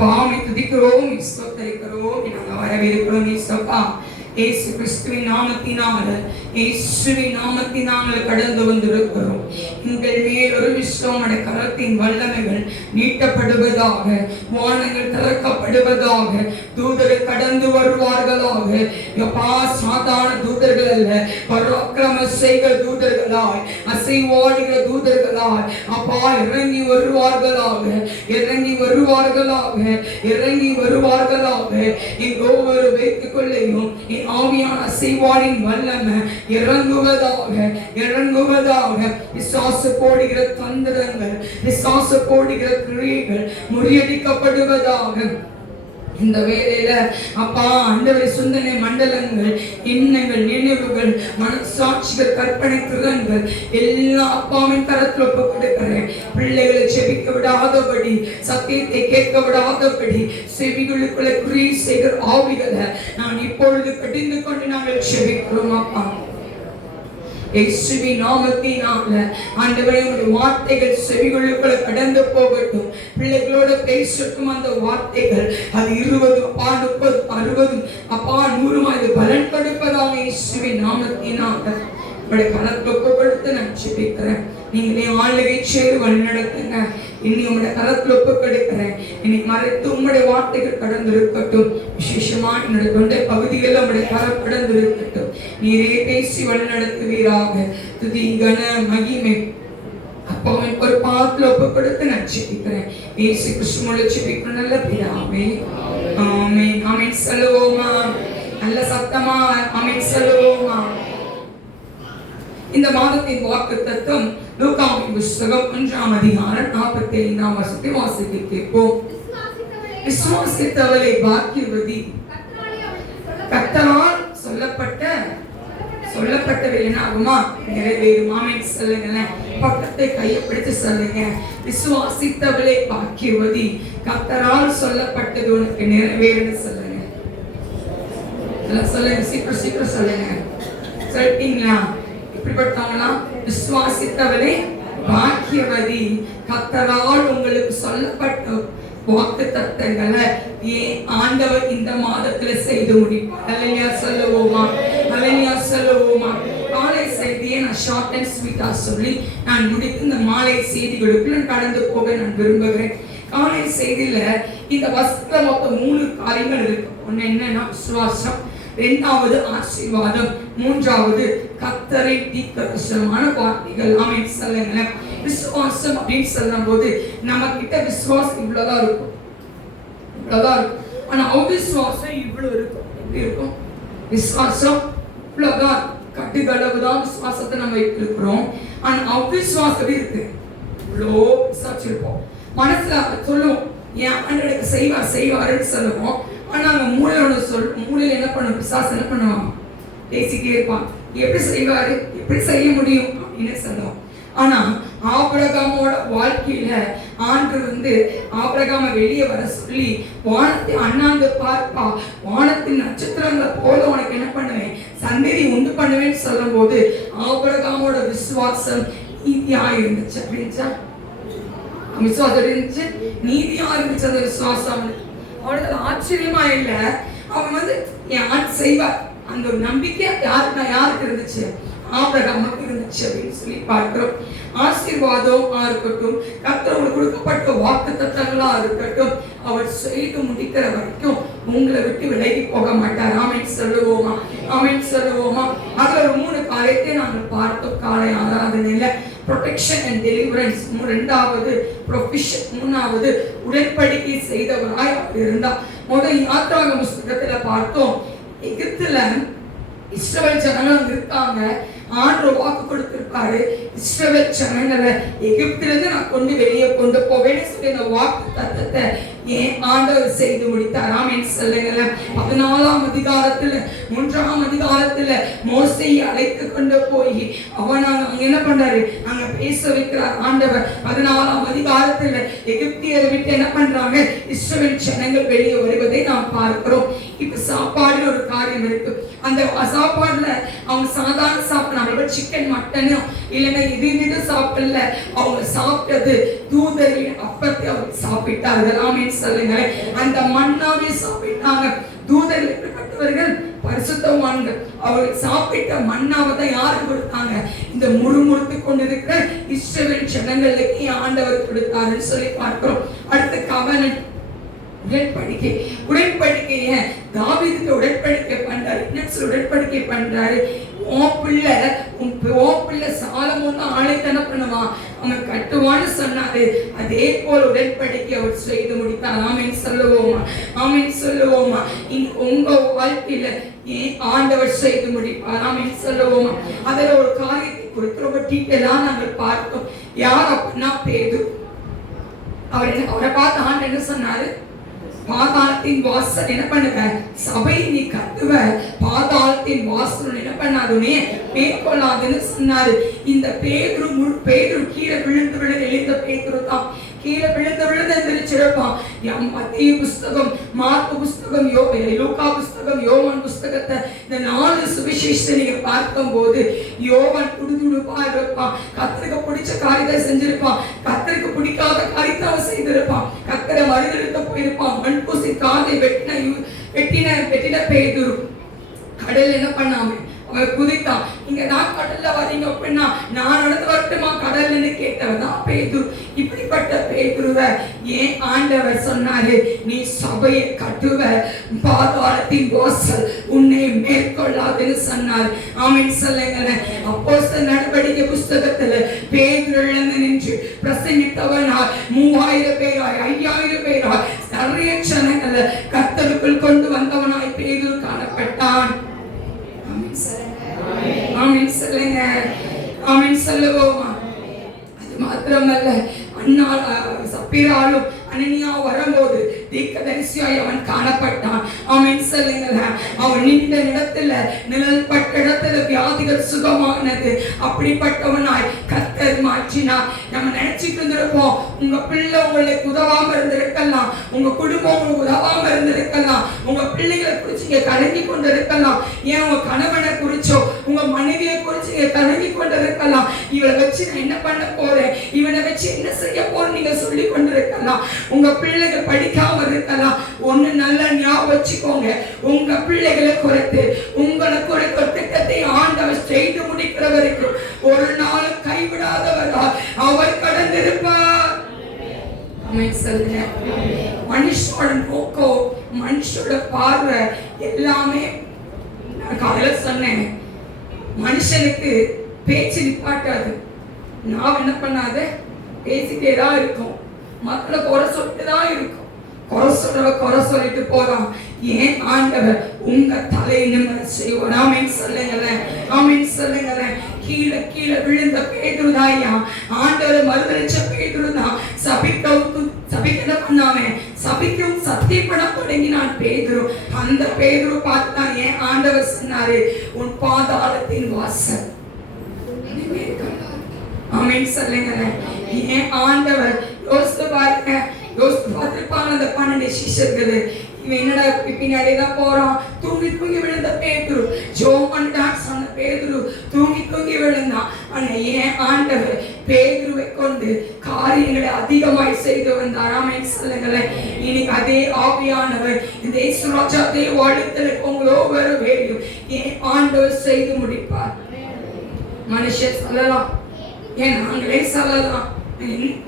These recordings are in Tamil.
அப்பா உம்மை துதிக்கிறோம், ஸ்தோத்திரிக்கிறோம், நாங்கள் வரவேற்கிறோம் இயேசுப்பா. இயேசு கிறிஸ்துவின் நாமத்தினால் கடந்து வந்திருக்கிறோம். எங்கள் மேல் ஒரு விஸ்வமட கரத்தின் வல்லமைகள் நீட்டப்படுவதாக, வானங்கள் திறக்கப்படுவதாக, தூதர்கள் கடந்து வருவார்களாக. எப்பா சாதாரண தூதர்கள் அல்ல, பராக்கிரம செய்கிற தூதர்களாய், அசைவாடுகிற தூதர்களாய் அப்பா இறங்கி வருவார்களாக, இறங்கி வருவார்களாக, இறங்கி வருவார்களாக. என் ஒவ்வொரு வைத்துக்கொள்ளையும் என் ஆவியான அசைவாடின் வல்லமை இறங்குவதாக, இறங்குவதாக. விசுவாச போடுகிற தந்திரங்கள், விசுவாச போடுகிற கிரியைகள் முறியடிக்கப்படுவதாக. இந்த வேளையில அப்பா ஆண்டவரே சிந்தனை மண்டலங்கள், எண்ணங்கள், நினைவுகள், மனசாட்சிகள், கற்பனை திறன்கள் எல்லாம் அப்பாவின் கரத்தில் ஒப்பு கொடுக்கிறேன். பிள்ளைகளை செபிக்க விடாதபடி, சத்தியத்தை கேட்க விடாதபடி, செவிகளுக்குள்ள கிரியை செய்கிற ஆவிகளை நான் இப்பொழுது கடிந்து கொண்டு நாங்கள் செபிக்கிறோம். அப்பா இயேசுவின் நாமத்தினால ஆண்டவரே உம்முடைய வார்த்தைகள் செவிகளுக்குள்ள கடந்து போகட்டும். பிள்ளைகளோட பேசட்டும் அந்த வார்த்தைகள். அது 20 அப்பா 30 60 அப்பா 100 பலன் கொடுப்பதாக இயேசுவின் நாமத்தினால உங்களுடைய கரத்தை ஒப்புக்கொடுத்து நான் ஜெபிக்கிறேன். நீங்களே ஆளுகை செய்து வழிநடத்துங்க. இனி உங்களுடைய கரத்தில் ஒப்புக்கொடுக்கிறேன். இன்னைக்கு மறைத்து உங்களுடைய வார்த்தைகள் கடந்து இருக்கட்டும். விசேஷமா என்னுடைய தொண்டை பகுதிகளில் உங்களுடைய கரம் கடந்து இருக்கட்டும். நீரே பேசி வழிநடத்துவீராக. துதி கன மகிமை அப்பாவின் ஒரு பாத்துல ஒப்புக்கொடுத்து நான் ஜெபிக்கிறேன். இயேசு கிறிஸ்துவோட ஜெபிக்கிறோம் நல்ல பிதாவே. ஆமென். ஆமென் சொல்லுவோமா? நல்ல சத்தமா ஆமென் சொல்லுவோமா? இந்த மாதத்தின் வாக்குத்தத்தம் லூக்காவின் புத்தகம் 1ஆம் அதிகாரம் 45ஆம் வசனத்தை வாசிக்க கேட்போம். விசுவாசித்தவளை பாக்கியவதி, கர்த்தரால் சொல்லப்பட்டவை என்ன ஆகுமா? நிறைவேறும். ஆமென் சொல்லுங்களேன். பக்கத்தை கையை பிடிச்சு சொல்லுங்க. விசுவாசித்தவளை பாக்கியவதி, கர்த்தரால் சொல்லப்பட்டது உனக்கு நிறைவேறுன்னு சொல்லுங்க. சொல்லுங்க, சீக்கிரம் சீக்கிரம் சொல்லுங்க. சொல்லிட்டீங்களா? இப்படிப்பட்டவங்களா? விசுவாசித்தவளே பாக்கியவதி, கர்த்தரால் உங்களுக்கு சொல்லப்பட்ட வாக்குத்தத்தங்களை ஏன் ஆண்டவர் இந்த மாதத்துல செய்து முடிப்பார். ஹல்லேலூயா சொல்லுவோமா? ஹல்லேலூயா சொல்லுவோமா? காலை செய்தியை நான் ஷார்ட் அண்ட் ஸ்வீட்டா சொல்லி நான் முடித்து இந்த மாலை செய்திகளுக்குள்ள கடந்து போக நான் விரும்புகிறேன். காலை செய்தியில இந்த வசனத்துல மொத்தம் 3 காரியங்கள் இருக்கு. ஒன்னு என்னன்னா விசுவாசம், 2வது ஆசீர்வாதம், 3வது கர்த்தரை தீர்க்கதரிசனமான வார்த்தைகள். ஆமென் சொல்லுங்க. விசுவாசம் அப்படின்னு சொல்லும் போது நம்ம கிட்ட விசுவாசம் இவ்வளவுதான் இருக்கும், இவ்வளவுதான் இருக்கும். ஆனா அவிசுவாசம் இவ்வளவு இருக்கும். எப்படி இருக்கும்? விசுவாசம் இவ்வளவுதான், கட்டுகளவுதான் விசுவாசத்தை நம்ம இருக்கிறோம். ஆனா அவிசுவாசம் இருக்கு, இவ்வளோ விசாரிச்சிருப்போம். மனசுல சொல்லுவோம், என் ஆண்டவருக்கு செய்வாருன்னு சொல்லுவோம். ஆனா அங்க மூளையில என்ன பண்ணும்? பிசாசு என்ன பண்ணுவான்? பேசிக்கிட்டே இருப்பான். எப்படி செய்வாரு, எப்படி செய்ய முடியும் அப்படின்னு சொல்லுவோம். ஆனா ஆபிரகாமோட வாழ்க்கையில ஆண்டு ஆபிரகாம வெளியே வர சொல்லி வானத்தை அண்ணாந்து பார்ப்பா, வானத்தின் நட்சத்திரங்களை போல உனக்கு என்ன பண்ணுவேன்? சந்ததி உண்டு பண்ணுவேன்னு சொல்லும் போது ஆபிரகாமோட விசுவாசம் நீதியா இருந்துச்சு. அப்படின்ச்சா? விசுவாசம் இருந்துச்சு, நீதியா இருந்துச்சு அந்த விசுவாசம். அவனுக்கு ஆச்சரியமா இல்ல. அவன் யார் செய்வார் அந்த ஒரு நம்பிக்கை யாருக்கு இருந்துச்சு? ஆபிரகாமுக்கு இருந்துச்சு அப்படின்னு சொல்லி பார்க்கிறோம். ஆசீர்வாதம் இருக்கட்டும், கர்த்தருக்கு கொடுக்கப்பட்ட வாக்குத்தத்தங்களா இருக்கட்டும், அவர் செய்து முடிக்கிற வரைக்கும் உங்களை விட்டு விலகி போக மாட்டார். ஆமென் சொல்லுவோமா? ஆமென் சொல்லுவோமா? அதுல ஒரு 3 காரியத்தை நாங்கள் பார்த்தோம் காலை ஆராதனையில. ப்ரொடெக்ஷன் அண்ட் டெலிவரன்ஸ், 2வது ப்ரொஃபிஷன், 3வது உடன்படிக்கை செய்தவராய் அப்படி இருந்தா. முதல் யாத்திராகம புத்தகத்துல பார்த்தோம், எகிப்துல இஸ்ரவேல் ஜனங்கள் இருக்காங்க. ஆண்டவர் வாக்கு கொடுத்திருப்பாரு, இஸ்ரவேல் ஜனங்களை எகிப்துல இருந்து நான் வெளியே கொண்டு போவேன்னு சொல்லி அந்த வாக்கு தத்தத்தை ஏன் ஆண்டவர் செய்து முடித்தார். ஆமென் சொல்லுங்க. 14ஆம் அதிகாரத்துல 3ஆம் அதிகாரத்துல மோசேயை அழைத்து கொண்டு போய் அவன் அங்க என்ன பண்றாரு, அங்க பேச வைக்கிறார் ஆண்டவர். 14ஆம் அதிகாரத்துல எகிப்தியரை விட்டு என்ன பண்றாங்க, இஸ்ரவேல் ஜனங்கள் வெளியே வருவதை நாம் பார்க்கிறோம். இப்ப சாப்பாடுல ஒரு காரியம் இருக்கு. அந்த சாப்பாடுல அவங்க சாதாரண சாப்பிடாம சிக்கன் மட்டனும் இல்லைன்னா இது சாப்பிடல, அவங்க சாப்பிட்டது தூதரின் அப்பத்தை அவங்க சாப்பிட்டார்கள். ஆமென் சொல்லுங்க. அந்த மன்னாவை சாப்பிட்டாங்க. தூதர்கள் எப்படிப்பட்டவர்கள், பரிசுத்தவான்கள். அவர்கள் சாப்பிட்ட மன்னாவை தான் யாரு கொடுத்தாங்க, இந்த முறுமுறுத்து கொண்டிருக்கிற இஸ்ரவேல் ஜனங்களுக்கு ஆண்டவர் கொடுத்தாருன்னு சொல்லி பார்க்கிறோம். அடுத்த கவனம் உடன்படிக்கை. உடன்படிக்கைய தாவீதுக்கு உடன்படிக்கை பண்றாரு. என்ன உடன்படிக்கை பண்றாரு, உன் பிள்ளை சாலமோன் ஆலயத்தை என்ன பண்ணுவான், அவன் கட்டுவான்னு சொன்னாரு. அதே போல உடன்படிக்கை அவர் செய்து முடித்தார். ஆமென் சொல்லுவோமா, ஆமென் சொல்லுவோமா. உங்க வாழ்க்கையில ஏன் ஆண்டவர் செய்து முடிப்பார், ஆமென் சொல்லுவோமா. அதுல ஒரு காரியத்தை குறித்து ரொம்ப டீட்டெயிலா நாங்கள் பார்த்தோம். யார் அப்படின்னா பேதுரு. அவரை பார்த்து ஆண்டவர் என்ன சொன்னாரு, பாதாளத்தின் வாசல் என்ன பண்ணுவ, சபை நீ கட்டுவ, பாதாளத்தின் வாசல் என்ன பண்ணாதுனே மேற்கொள்ளாதுன்னு சொன்னாரு. இந்த பேதுரு கீழே விழுந்து எழுந்த பேதுரு தான். கீழே விழுந்து எந்திரிச்சிருப்பான். மத்தேயு புஸ்தகம், மார்க்கு புஸ்தகம், லூக்கா புஸ்தகம், யோவான் புஸ்தகத்தை இந்த 4 சுவிசேஷத்தை நீங்க பார்க்கும் போது யோவான் துடுதுடுப்பா இருப்பான். கர்த்தருக்கு பிடிச்ச காரியத்தை செஞ்சிருப்பான், கர்த்தருக்கு பிடிக்காத காரியத்தை அவன் செய்திருப்பான். கர்த்தரை மறுதலிக்க போயிருப்பான். மண்பூசி காதை வெட்டின பேதுரு கடல் என்ன பண்ணாம அவன் குதித்தான். இங்க நான் கடல்ல வரீங்க அப்படின்னா நான் நடந்து வரட்டுமா கடல்னு கேட்டவன் தான் பேதுரு. இப்படிப்பட்ட பேதுருவை ஏன் ஆண்டவர் சொன்னாரு, நீ சபையை கட்டுவ, பாதாளத்தின் வாசல் உன்னை மேற்கொள்ளாதுன்னு சொன்னார். ஆமென் சொல்லுங்க. அப்போஸ்தலர் நடவடிக்கை புஸ்தகத்துல பேதுரு எழுந்து நின்று பிரசங்கித்தவனார் 3000 பேராய் 5000 பேராய் நிறைய ஜனங்களை கர்த்தருக்குள் கொண்டு வந்தவனாய் பேதுரு காணப்பட்டான். ஆமென் சொல்லுங்க, ஆமென் சொல்லுவோமா. அது மாத்திரமல்ல, சப்பீராலும் அனனியா வரும்போது தீர்க்கதரிசியாய் அவன் காணப்பட்டான். ஆமென் சொல்லுங்க. அவன் நின்ற இடத்துல, நிழல் பட்ட இடத்துல வியாதிகள் சுகமானது. அப்படிப்பட்டவனாய் கர்த்தர் மாற்றினார். நம்ம நினைச்சிட்டு இருந்திருப்போம், உங்க பிள்ளை உங்களுக்கு உதவாம இருந்திருக்கலாம், உங்க குடும்பம் உங்களுக்கு உதவாம இருந்திருக்கலாம், உங்க பிள்ளைகளை குறிச்சு நீங்க கலங்கி கொண்டு இருக்கலாம், ஏன் உங்க கணவனை குறிச்சோ உங்க மனைவியை குறிச்சு நீங்க கலங்கி கொண்டு இருக்கலாம். இவளை வச்சு நான் என்ன பண்ண போறேன், இவனை வச்சு என்ன செய்ய போறேன் நீங்க சொல்லி கொண்டு இருக்கலாம். உங்க பிள்ளைகள் படிக்காம இருக்கலாம். ஒண்ணு நல்லா ஞாபகம் வச்சுக்கோங்க, உங்க பிள்ளைகளை குறித்து உங்களை குறித்த திட்டத்தை ஆண்டவர் செய்து முடிக்கிற வரைக்கும் ஒரு நாளும் கைவிடாதவரா அவர் கடந்திருப்பார். மனுஷோட நோக்கம், மனுஷோட பார்வை எல்லாமே, நான் காலையில சொன்னேன், மனுஷனுக்கு பேச்சு நிப்பாட்டாது. நான் என்ன பண்ணாத பேசிட்டே தான் இருக்கும், மக்களை குறை சொல்லிட்டு தான் இருக்கும். குறை சொல்லிட்டு போறான். ஏன் ஆண்டவர் உங்க தலையை நிமிர செய்வார். ஆமென் சொல்லுங்களேன், ஆமென் சொல்லுங்களேன். கீழே விழுந்த பேதுரு தான் ஆண்டவர் மறுதலிச்ச பேதுரு தான். சபிக்க என்ன பண்ணாம சபிக்கும் சத்தியப்பட தொடங்கினான் பேதுரு. அந்த பேதுரு பார்த்தான். ஏன் ஆண்டவர் சொன்னாரு, உன் பாதாளத்தின் வாசல். ஆமென் சொல்லுங்களேன். ஏன் ஆண்டவர் யோசித்து பாருங்க, யோசித்து பார்த்திருப்பாங்க அந்த 12 சிஷ்யர்கள். இவன் என்னடா பின்னாடிதான் போறான். தூங்கி விழுந்த பேதுரு, ஜோமன் டான்ஸ் சொன்ன பேதுரு தூங்கி விழுந்தான். ஆனா ஏன் ஆண்டவர் பேதுருவை கொண்டு காரியங்களை அதிகமாய் செய்து வந்தார். ஆமென் சொல்லுங்களேன். இன்னைக்கு அதே ஆவியானவர் இந்த இயேசுராஜா அதே வாழ்க்கையில உங்களோ வர வேணும். ஏன் ஆண்டவர் செய்து முடிப்பார். மனுஷன் சொல்லலாம், ஏன் நாங்களே சொல்லலாம்,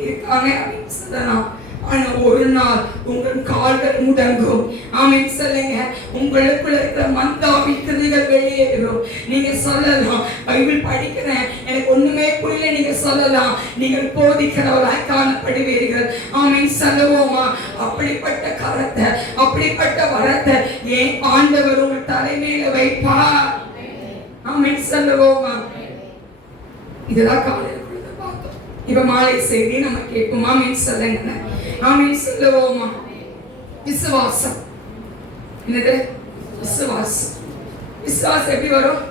இருக்காங்க அப்படின்னு சொல்லலாம். ஆனா ஒரு நாள் உங்கள் கால்கள் முடங்கும். ஆமென் சொல்லுங்க. உங்களுக்குள்ள இருக்கிற மந்தாவி கிருதிகள் வெளியேறும். நீங்க சொல்லலாம், பைபிள் படிக்கிறேன், எனக்கு ஒண்ணுமே புரியல, நீங்க சொல்லலாம், நீங்கள் போதிக்கிறவராய் காணப்படுவீர்கள். ஆமென் சொல்லுவோமா. அப்படிப்பட்ட காலத்தை, அப்படிப்பட்ட வரத்தை ஏன் ஆண்டவர் உங்கள் தலைமையில வைப்பார். ஆமென் சொல்லுவோமா. இதுதான் காலையில் பார்த்தோம். இப்ப மாலை செய்தி நம்ம கேட்போம். ஆமென் சொல்லுங்க, ஆமென் சொல்லுவோமா. விசுவாசம் என்னது? விசுவாசம். விசுவாசம் எப்படி வரும்?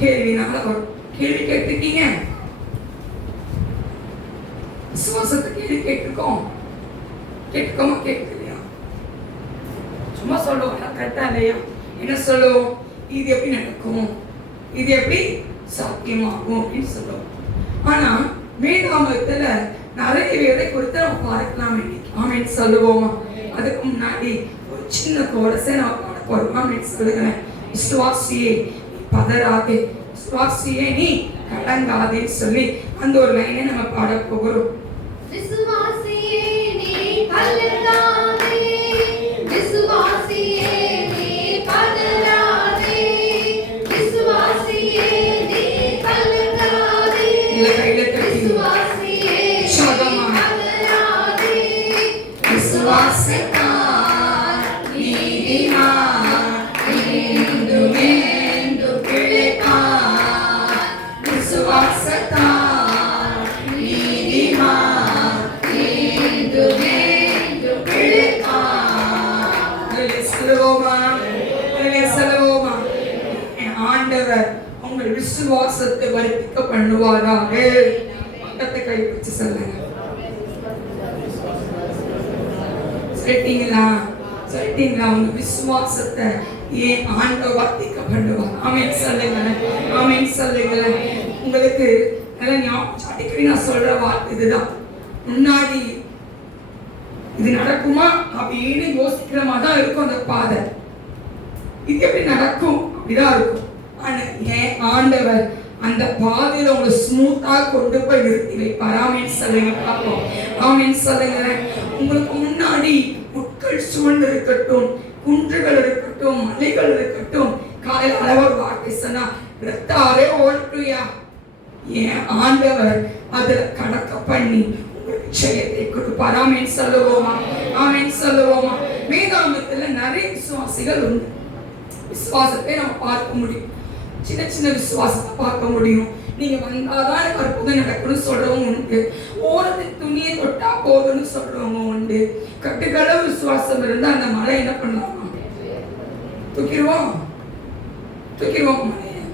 கேள்வினால வரும். கேள்வி கேட்டிருக்கீங்க? விசுவாசத்தை கேள்வி கேட்டிருக்கோம். கேட்கோமா? கேட்கலையா? சும்மா சொல்லுவோம் கரெக்டா இல்லையா? என்ன சொல்லுவோம்? இது எப்படி நடக்கும், இது எப்படி சாத்தியமாகும் அப்படின்னு சொல்லுவோம். ஆனா வேதாகமத்துல நிறைய வேலை குறித்து நம்ம பார்க்கலாம். ஆமென் சொல்லுவோமா? அதுக்கு முன்னாடி ஒரு சின்ன கோரஸை நம்ம பாட போறோம். ஆமென் சொல்லுங்க. விசுவாசியே பதறாதே, விசுவாசியே நீ கலங்காதே சொல்லி அந்த ஒரு லைனை நம்ம பாட போகிறோம். விசுவாசியே நீ கலங்காதே, விசுவாசியே நீ பதறாதே, விசுவாசியே நீ கலங்காதே, விசுவாசியே பதறாதே, விசுவாசத்தால் நீதிமான் மீண்டுமென்று பிழைப்பான். விசுவாசத்தால் நீதிமான் மீண்டுமென்று பிழைப்பான். சொல்லுவோமா? ஆண்டவர் உங்கள் விசுவாசத்தை வர்த்திக்க பண்ணுவாராக. பக்கத்தை கை வச்சு சொல்லுங்க. சொல்லிட்டீங்களா? உங்க விசுவாசத்தை ஏன் ஆண்டவர் வர்த்திக்க பண்ணுவார்? ஆமென் சொல்லுங்க. ஆமென் சொல்லுங்க. உங்களுக்கு அடிக்கடி நான் சொல்ற வார்த்தை இதுதான். முன்னாடி இது நடக்குமா அப்படின்னு யோசிக்கிற மாதிரி தான் இருக்கும் அந்த பாதை. இது எப்படி நடக்கும் அப்படிதான் இருக்கும். ஆனா ஏன் ஆண்டவர் அந்த பாதையில உங்களை ஸ்மூத்தா கொண்டு போய் நிறுத்தி வைப்பார். ஆமென் சொல்லுங்க பார்ப்போம். ஆமென் சொல்லுங்க. உங்களுக்கு முன்னாடி முட்கள் சூழ்ந்து இருக்கட்டும், குன்றுகள் இருக்கட்டும், மலைகள் இருக்கட்டும், காலையில் அளவர் வார்த்தை சொன்னா ரத்தாரே ஓட்டுயா. ஏன் ஆண்டவர் அதுல கணக்க பண்ணி உங்களுக்கு ஜெயத்தை கொடுப்பார். ஆமென் சொல்லுவோமா? ஆமென் சொல்லுவோமா? வேதாகமத்துல நிறைய விசுவாசிகள் உண்டு. விசுவாசத்தை நம்ம பார்க்க முடியும். சின்ன சின்ன விசுவாசத்தை பார்க்க முடியும். நீங்க வந்தாதான் எனக்கு அற்புதம் நடக்கணும்னு சொல்றவங்க உண்டு. ஓரத்து துணியை தொட்டா போதும்னு சொல்றவங்க உண்டு. கட்டுக்களவு விசுவாசம் இருந்தா அந்த மலை என்ன பண்ணலாமா? தூக்கிடுவோம் மலையை.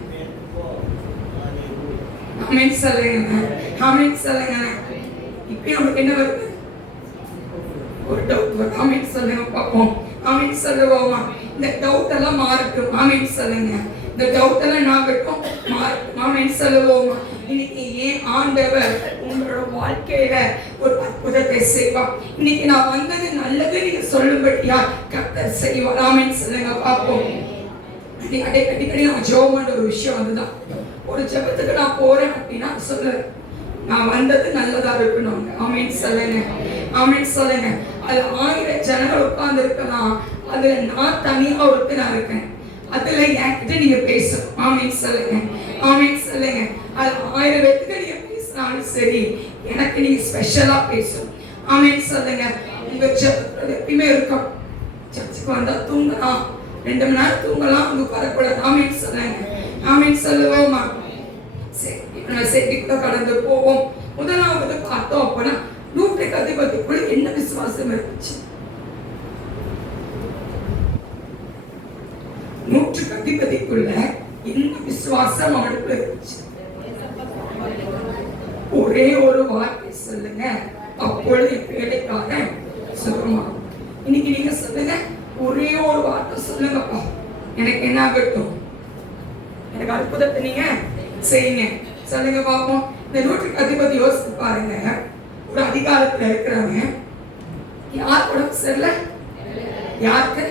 ஆமென் சொல்லுங்க. ஆமென் சொல்லுங்க. இப்ப நமக்கு என்ன வருது? ஒரு டவுட் வருது. ஆமென் சொல்லுங்க பார்ப்போம். ஆமென் சொல்லுவோமா? இந்த டவுட் எல்லாம் மாறட்டும். ஆமென் சொல்லுங்க. இந்த டவுட் எல்லாம் நாகட்டும் மாறட்டும். ஆமென் சொல்லுவோமா? இன்னைக்கு ஏன் ஆண்டவர் உங்களோட வாழ்க்கையில ஒரு அற்புதத்தை செய்வார். இன்னைக்கு நான் வந்தது நல்லது நீங்க சொல்லும்படியா கர்த்தர் செய்வார். ஆமென் சொல்லுங்க பார்ப்போம். அடிக்கடி நான் ஜெபம் பண்ற ஒரு விஷயம் அதுதான். ஒரு ஜெபத்துக்கு நான் போறேன் அப்படின்னா சொல்றேன், நான் வந்தது நல்லதா இருக்கணும். ஆமென் சொல்லுங்க. ஆமென் சொல்லுங்க. அது 1000 ஜனங்கள் உட்கார்ந்து இருக்கலாம், அதுல நான் தனியா ஒருத்தனா இருக்கேன். அதுல என்கிட்ட நீங்க பேசணும். ஆமென் சொல்லுங்க. ஆமென் சொல்லுங்க. அது 1000 பேருக்கு நீங்க பேசினாலும் சரி, எனக்கு நீங்க ஸ்பெஷலா பேசணும். ஆமென் சொல்லுங்க. உங்க ஜெபத்துல எப்பயுமே இருக்கும். சர்ச்சுக்கு வந்தா தூங்கலாம், 2 மணி நேரம் தூங்கலாம், உங்க வரக்கூடாது. ஆமென் சொல்லுங்க. ஆமென் சொல்லுவோமா? சரி, செய்திக்குள்ள கடந்து போவோம். முதலாவது பார்த்தோம் அப்படின்னா 100 அதிபதிக்குள்ள என்ன விசுவாசம் இருந்துச்சு? 100 அதிபதிக்குள்ள என்ன விசுவாசம் அவனுக்கு இருந்துச்சு? ஒரே ஒரு வார்த்தை சொல்லுங்க, அப்பொழுது வேலைக்காரன் சுகமாகும். இன்னைக்கு நீங்க சொல்லுங்க, ஒரே ஒரு வார்த்தை சொல்லுங்கப்பா, எனக்கு என்ன ஆகட்டும், எனக்கு அற்புதத்தை நீங்க செய்யுங்க. சொல்லுங்க பாப்போம். இந்த 100 அதிபதி யோசித்து பாருங்க. ஒரு அதிகாரத்துல இருக்கிறவங்க யார் உடம்பு சரியில்லை? யாருக்கு?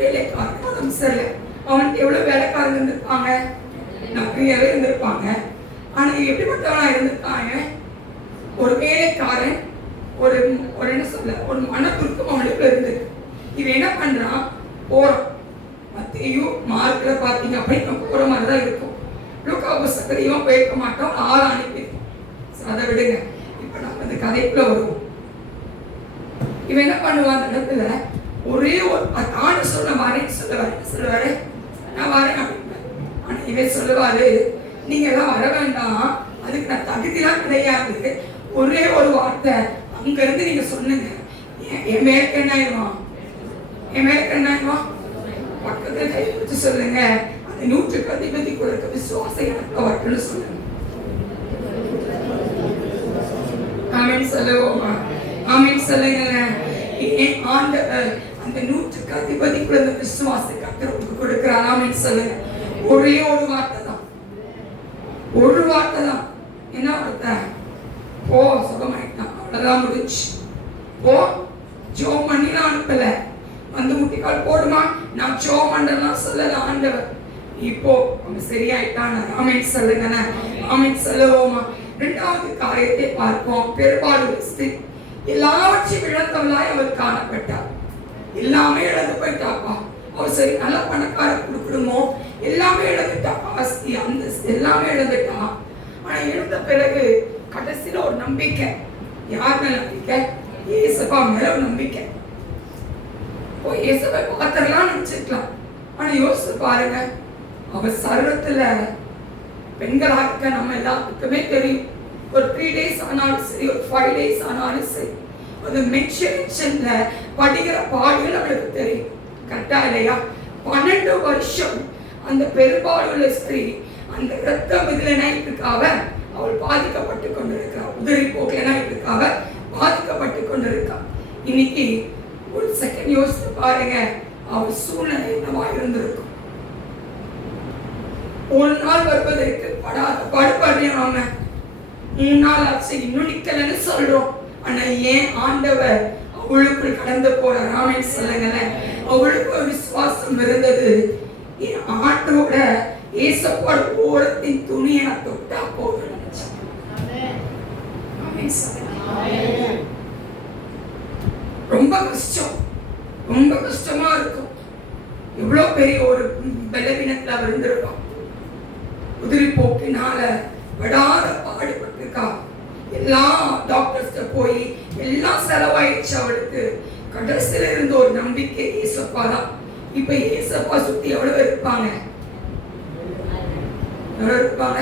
வேலைக்காரன் உடம்பு சரியில்லை. அவனுக்கு எவ்வளவு வேலைக்காரங்க இருந்திருப்பாங்க? நிறையவே இருந்திருப்பாங்க. ஆனா எப்படிப்பட்டவனா இருந்திருக்காங்க? ஒரு வேலைக்காரன், ஒரு என்ன சொல்ல, ஒரு மனத்துருக்கம் அவனுக்கு இருந்திருக்கு. இவன் என்ன பண்றான்? போறான். மத்தேயு மார்க்ல பாத்தீங்க அப்படின்னா போற மாதிரிதான் இருக்கும். லூக்கா புத்தகத்தையும் போயிருக்க மாட்டோம், ஆள் அனுப்பியிருக்கோம். அதை விடுங்க. இப்ப நம்ம அந்த கதைக்குள்ள வருவோம். இவன் என்ன பண்ணுவான்? அந்த இடத்துல ஒரே ஒரு ஆண்டு சொல்ல வரேன்னு சொல்லுவாரு, நான் வரேன் அப்படின்பாரு. ஆனா இவன் சொல்லுவாரு, நீங்க எல்லாம் வர வேண்டாம், அதுக்கு நான் தகுதிலாம் கிடையாது. ஒரே ஒரு வார்த்தை அங்க இருந்து நீங்க சொன்னுங்க, என் மேற்கு என்ன ஆயிடுவான்? என் மேற்கு என்ன ஆயிடுவான்? பக்கத்துல பக்கத்துல கை வச்சு சொல்லுங்க, அந்த 100க்கு அதிபதி கொடுக்க விசுவாசம் எனக்கு வரட்டும்னு சொல்லுங்க. ஆமென் சொல்லுவோமா? ஆமென் சொல்லுங்க. ஏன் ஆண்டவர் அந்த 100க்கு அதிபதி கொடுத்த விசுவாசத்தை கர்த்தருக்கு கொடுக்கிறார். ஆமென் சொல்லுங்க. ஒரே ஒரு வார்த்தை தான், ஒரு வார்த்தை தான். என்ன வார்த்தை? போ, சுகமாயிட்டான், அவ்வளவுதான் முடிஞ்சு. போ, ஜோம் பண்ணி நான் அனுப்பல, வந்து முட்டிக்கால் போடுமா, நான் ஜோம் பண்ணலாம் சொல்லல ஆண்டவர். இப்போ அவன் சரியாயிட்டான். ஆமென் சொல்லுங்க. ஆமென் சொல்லுவோமா? இரண்டாவது காரியத்தை பார்ப்போம். பெரும்பாலும் எல்லாவற்றையும் இழந்தவளாய் அவர் காணப்பட்டார். எல்லாமே இழந்து போயிட்டாப்பா. அவர் சரி நல்ல பணக்கார குடும்பமோ எல்லாமே இழந்துட்டா, ஆஸ்தி அந்தஸ்து எல்லாமே இழந்துட்டா. ஆனா இழந்த பிறகு கடைசியில ஒரு நம்பிக்கை. யார் மேல நம்பிக்கை? இயேசுப்பா மேல ஒரு நம்பிக்கை. இயேசுவை பார்த்துடலாம் நினைச்சிருக்கலாம். ஆனா யோசிச்சு பாருங்க, அவர் சர்வத்துல பெண்களாக நம்ம எல்லாத்துக்குமே தெரியும், ஒரு 3 days ஆனாலும் சரி, ஒரு 5 days ஆனாலும் சரி, அது மென்ஷன்ல படிக்கிற பாடுகள் அவளுக்கு தெரியும். கரெக்டா இல்லையா? 12 வருஷம் அந்த பெரும்பாலுள்ள ஸ்திரீ அந்த ரத்தம் இதுல நைட்டுக்காக அவள் பாதிக்கப்பட்டு கொண்டிருக்கிறாள். உதிரி போக்கில நைட்டுக்காக பாதிக்கப்பட்டு கொண்டிருக்காள். இன்னைக்கு ஒரு செகண்ட் யோசித்து பாருங்க, அவள் சூழ்நிலை என்னவா இருந்திருக்கும். ஒரு நாள் வருவதற்கு படாத பாடுபடுறோம். 3 நாள் ஆச்சு, இன்னும் நிக்கலன்னு சொல்றோம். ஆனா ஏன் ஆண்டவர் அவளுக்குள் கடந்து போறார். ஆமென் சொல்லுங்களேன். அவளுக்கு ஒரு விசுவாசம் இருந்தது. என் ஆண்டோட ஏசப்போட ஓரத்தின் துணியை நான் தொட்டா போதும் நினைச்சேன். ரொம்ப கஷ்டம், ரொம்ப கஷ்டமா இருக்கும். எவ்வளவு பெரிய ஒரு பலவீனத்துல அவர் இருந்திருப்பான். உதிரி போக்கினால விடாத பாடுபட்டிருக்கா. எல்லா டாக்டர்ஸ்ட போய் எல்லாம் செலவாயிடுச்சு அவளுக்கு. கடைசியில இருந்த ஒரு நம்பிக்கை ஏசப்பா தான். இப்ப ஏசப்பா சுத்தி எவ்வளவு இருப்பாங்க? எவ்வளவு இருப்பாங்க?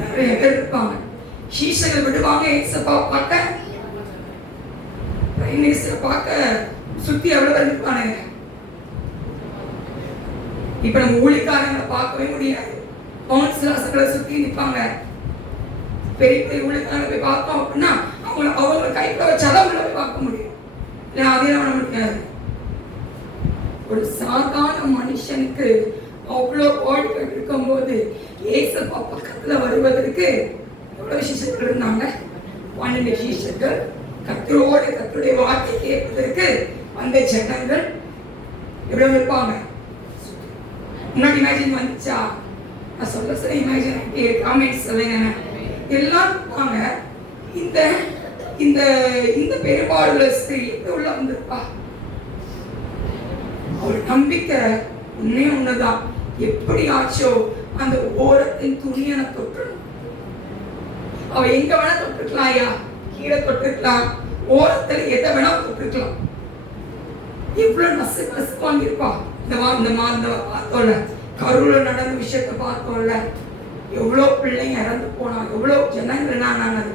நிறைய பேர் இருப்பாங்க. சீஷர்கள் விடுவாங்க ஏசப்பா பார்க்க, பிரைம் மினிஸ்டர் பார்க்க சுத்தி எவ்வளவு இருப்பானுங்க. இப்ப நம்ம ஊழியக்காரங்களை பார்க்கவே முடியாது. கவுன்சிலர்ஸ்களை சுத்தி நிற்பாங்க. பெரிய பெரிய ஊழியக்காரங்களை போய் பார்த்தோம் அப்படின்னா அவங்க கைப்பட வச்சாதான் உள்ள போய் பார்க்க முடியும். இல்லை அதே பண்ண முடியாது. ஒரு சாதாரண மனுஷனுக்கு அவ்வளோ பாடுகள் இருக்கும்போது ஏசப்பா பக்கத்துல வருவதற்கு எவ்வளவு சீஷர்கள் இருந்தாங்க? 12 சீஷர்கள். கர்த்தருடைய வார்த்தை கேட்பதற்கு அந்த ஜனங்கள் எவ்வளவு இருப்பாங்க? முன்னாடி இமேஜின் வந்துச்சா? நான் சொல்ல இமேஜின் காமெண்ட்ஸ் சொல்லுங்க. எல்லாம் இருப்பாங்க. இந்த இந்த இந்த பெரும்பாலுள்ள ஸ்திரீ உள்ள வந்திருப்பா. ஒரு நம்பிக்கை உண்மையே ஒண்ணுதான். எப்படி ஆச்சோ அந்த ஓரத்தின் துணியை தொட்டணும். அவ எங்க வேணா தொட்டுக்கலாம். ஐயா கீழே தொட்டுக்கலாம், ஓரத்துல எதை வேணா தொட்டுக்கலாம். எவ்வளவு நசு வாங்கியிருப்பா. இந்த பார்த்தோம்ல, கருவுல நடந்த விஷயத்த பார்த்தோம்ல, எவ்வளவு பிள்ளைங்க இறந்து போனா, எவ்வளவு ஜனங்கள் நான்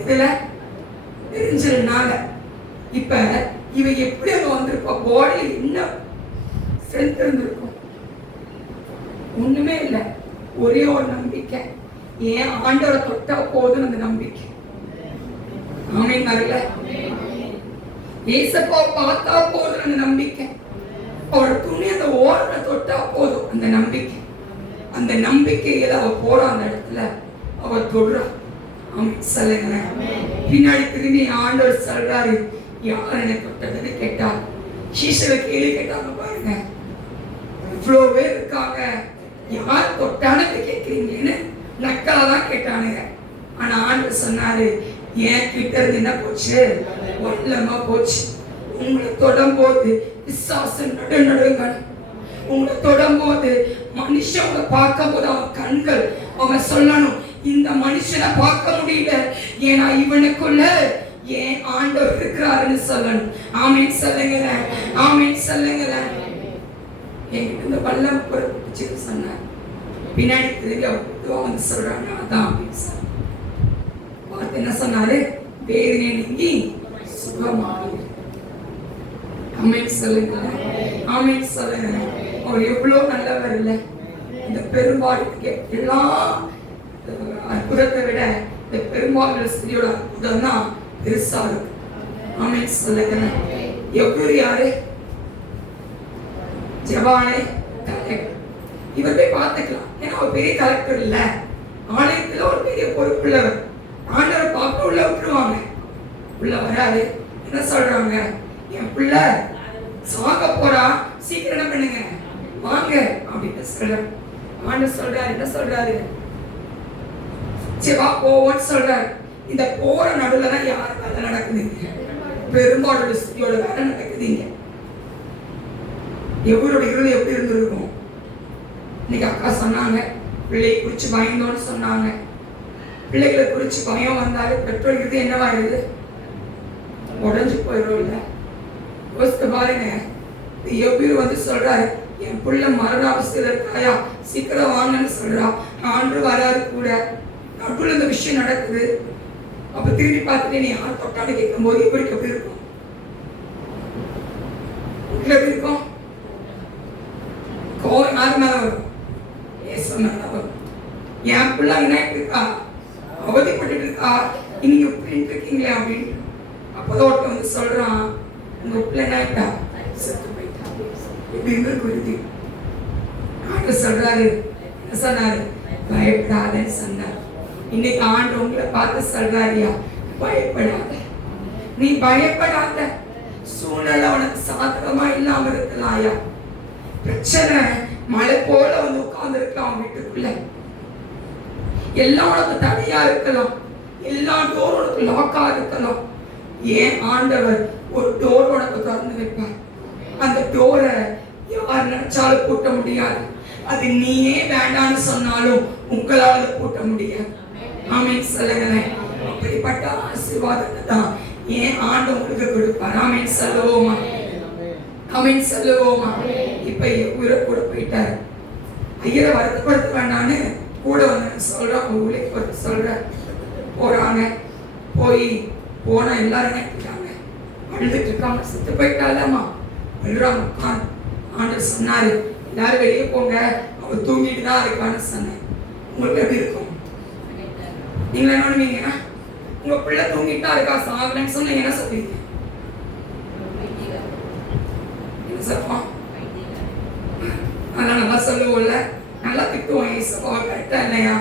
இதுல தெரிஞ்சதுனால. இப்ப இவ எப்படி அங்க வந்திருப்பா? பாடியில என்ன ஸ்ட்ரென்த் இருந்திருக்கும்? ஒண்ணுமே இல்லை. ஒரே ஒரு நம்பிக்கை, ஏன் ஆண்டவரை தொட்டா போதும் அந்த நம்பிக்கை. ஆமென் நல்ல ஏசப்பா பார்த்தா போதும் அந்த நம்பிக்கை. அவரோட துணி அந்த ஓரத்தை தொட்டா போதும் அந்த நம்பிக்கை. அந்த நம்பிக்கையில அவ போறா, அந்த இடத்துல அவ தொடுறா. ஆமென் சொல்லுங்க. பின்னாடி திரும்பி ஆண்டவர் சொல்றாரு, யார் என்னை தொட்டதுன்னு கேட்டா. சீஷர்கள் கேள்வி கேட்டாங்க பாருங்க. இவ்வளவு பேர் இருக்காங்க, யார் தொட்டானு கேட்கிறீங்கன்னு நக்கலா தான் கேட்டானுங்க. ஆனா ஆண்டவர் சொன்னாரு, என் கிட்ட இருந்து என்ன போச்சு? வல்லமா போச்சு. உங்களை தொடும் போது விசுவாசம் நடுங்க. உங்களை தொடும் போது மனுஷன் உங்களை பார்க்கும் போது அவன் கண்கள் அவன் சொல்லணும், இந்த மனுஷனை பார்க்க முடியல, ஏன்னா இவனுக்குள்ள ஏன் ஆண்டவர் இருக்கிறாருன்னு சொல்லணும். ஆமென் சொல்லுங்க. ஆமென் சொல்லுங்க. என்கிட்ட இந்த வல்லம் பிடிச்சு சொன்னார். பின்னாடி திரும்பி அவர் வந்து சொல்றாங்க, அதான் அப்படின்னு சொன்னார். பார்த்து என்ன சொன்னாரு? வேதனை நீங்கி சுகமானது. ஆமென் சொல்லுங்க. ஆமென் சொல்லுங்க. அவர் எவ்வளவு நல்லவர் இல்லை. இந்த பெரும்பாலுக்கு எல்லா அற்புதத்தை விட இந்த பெரும்பாலும் ஸ்திரியோட அற்புதம் தான் பெருசா இருக்கு. ஆமென் சொல்லுங்க. எவ்வளவு யாரு ஜபானே கலெக்டர். இவர் போய் பார்த்துக்கலாம். ஏன்னா அவர் பெரிய கலெக்டர் இல்ல, ஆலயத்துல ஒரு பெரிய பொறுப்புள்ளவர். ஆண்டவர் பார்க்க உள்ள விட்டுருவாங்க. உள்ள வராது. என்ன சொல்றாங்க? என் பிள்ளை சாக போறா, சீக்கிரம் என்ன பண்ணுங்க வாங்க அப்படின்னு சொல்றாரு. ஆண்டவர் சொல்றாரு, என்ன சொல்றாரு? சிவா போவோன்னு சொல்றாரு. இந்த போற நடுவுல தான் யார் வேலை நடக்குதுங்க? பெரும்பாலோட ஸ்திரியோட வேலை நடக்குதுங்க. எவரோட இருதயம் எப்படி இருந்திருக்கும்? இன்னைக்கு அக்கா சொன்னாங்க, பிள்ளையை குறிச்சு பயந்தோன்னு சொன்னாங்க. பிள்ளைகளை குறிச்சு பயம் வந்தாலும் பெற்றோர் இருதயம் என்னவாயிருது? உடஞ்சு போயிடும். இல்ல யோசித்து பாருங்க. எப்படி வந்து சொல்றாரு, என் பிள்ளை மரண அவஸ்தையில இருக்காயா, சீக்கிரம் வாங்கன்னு சொல்றா. ஆண்டு வராது கூட. நடுவில் இந்த விஷயம் நடக்குது. அப்ப திரும்பி பார்த்துட்டு நீ யார் தொட்டான்னு கேட்கும் போது இவருக்கு எப்படி இருக்கும்? எப்படி இருக்கும்? கோவம் யார் மேல வரும்? ஏசு மேல வரும். என் பிள்ளை என்ன இருக்கா, அவதிப்பட்டு இருக்கா, நீங்க இப்படின்ட்டு இருக்கீங்களே அப்படின்னு. அப்போதான் ஒருத்தன் வந்து சொல்றான், உங்க பிள்ளை என்ன செத்து போயிட்டா. இப்படி இருக்கு. ஆண்டு சொல்றாரு, என்ன சொன்னாரு? பயப்படாதன்னு சொன்னார். இன்னைக்கு ஆண்டு உங்களை பார்த்து சொல்றாரியா, பயப்படாத, நீ பயப்படாத. சூழ்நிலை உனக்கு சாதகமா இல்லாம இருக்கலாம்யா. பிரச்சனை மழை போல வந்து உட்கார்ந்து இருக்கலாம் வீட்டுக்குள்ள. எல்லாம் உனக்கு தனியா இருக்கலாம், எல்லா டோர் உனக்கு லாக்கா இருக்கலாம். ஏன் ஆண்டவர் ஒரு டோர் உனக்கு திறந்து வைப்பார். அந்த டோரை யார் நினைச்சாலும் பூட்ட முடியாது. அது நீயே வேண்டான்னு சொன்னாலும் உங்களால பூட்ட முடியாது. ஆமென் சொல்லுங்களேன். அப்படிப்பட்ட ஆசீர்வாதத்தை தான் ஏன் ஆண்டு உங்களுக்கு கொடுப்பார். ஆமென் சொல்லுவோமா? ஆமென் சொல்லுவோமா? இப்ப உயிரை கூட போயிட்டாரு. ஐயரை வருத்தப்படுத்த வேண்டான்னு கூட வந்து சொல்றான். ஊழியர் சொல்ற போறாங்க. போனா எல்லாரும் நினைக்கிறாங்க, அழுதுட்டு இருக்காங்க, செத்து போயிட்டாலம்மா அழுறாங்க. உட்காந்து ஆண்டவர் சொன்னாரு, எல்லாரும் வெளியே போங்க, அவ தூங்கிட்டு தான் இருக்கான்னு சொன்னேன். உங்களுக்கு எப்படி இருக்கும்? நீங்க என்ன பண்ணுவீங்க? உங்க பிள்ளை தூங்கிட்டா இருக்கா, சாகலன்னு சொன்ன என்ன சொல்லுவீங்க? என்ன சொல்லுவோம்? அதெல்லாம் நல்லா சொல்லுவோம்ல, நல்லா திட்டுவோம். ஏசப்பா கரெக்டா இல்லையா?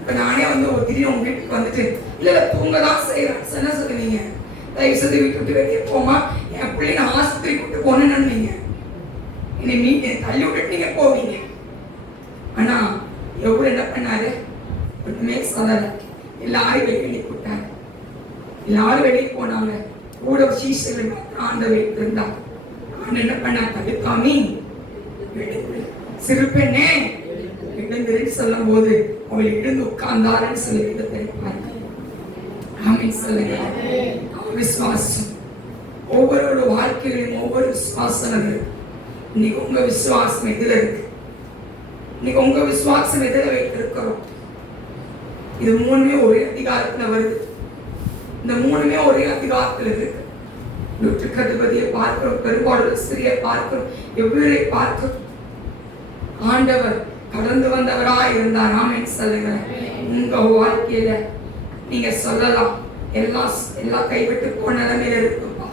இப்ப நானே வந்து ஒரு திடீர்னு உங்க வீட்டுக்கு வந்துட்டு இல்ல தூங்க தான் செய்யறேன் என்ன சொல்லுவீங்க? தயவு செய்து வீட்டு விட்டு வெளியே போமா, என் பிள்ளை நான் ஆஸ்பத்திரி கூட்டு போனேன்னு நீங்க என்னை தள்ளி விட்டுட்டு நீங்க போவீங்க. ஆனா எவ்வளவு என்ன பண்ணாரு? ஒண்ணுமே சொல்லல. எல்லாரும் வெளியே கூட்டாரு. எல்லாரும் வெளியே போனாங்க. கூட சீசர்கள் ஆண்ட வீட்டு இருந்தா. ஆண்டு என்ன பண்ணா? தடுக்காமி சிறு பெண்ணே எழுந்திருந்து சொல்லும் போது அவள் எழுந்து உட்கார்ந்தாருன்னு சொல்லி தெரிவிப்பாரு. ஆமென் சொல்லுங்க. விசுவாசம் ஒவ்வொரு வாழ்க்கையிலும் ஒவ்வொரு விசுவாசம் இருக்கு. இன்னைக்கு உங்க விசுவாசம் எதுல இருக்கு? இன்னைக்கு உங்க விசுவாசம் எதுல வைத்திருக்கிறோம்? இது மூணுமே ஒரே அதிகாரத்துல வருது. இந்த மூணுமே ஒரே அதிகாரத்துல இருக்கு. நூற்றுக்கு அதிபதியை பார்க்கிறோம், பெரும்பாலும் ஸ்திரியை பார்க்கிறோம், எவ்வளவை பார்க்கிறோம். ஆண்டவர் கடந்து வந்தவரா இருந்தார். ஆமென் சொல்லுங்க. உங்க வாழ்க்கையில நீங்க சொல்லலாம், எல்லாம் கைவிட்டு போன நிலைமையில இருக்குப்பா,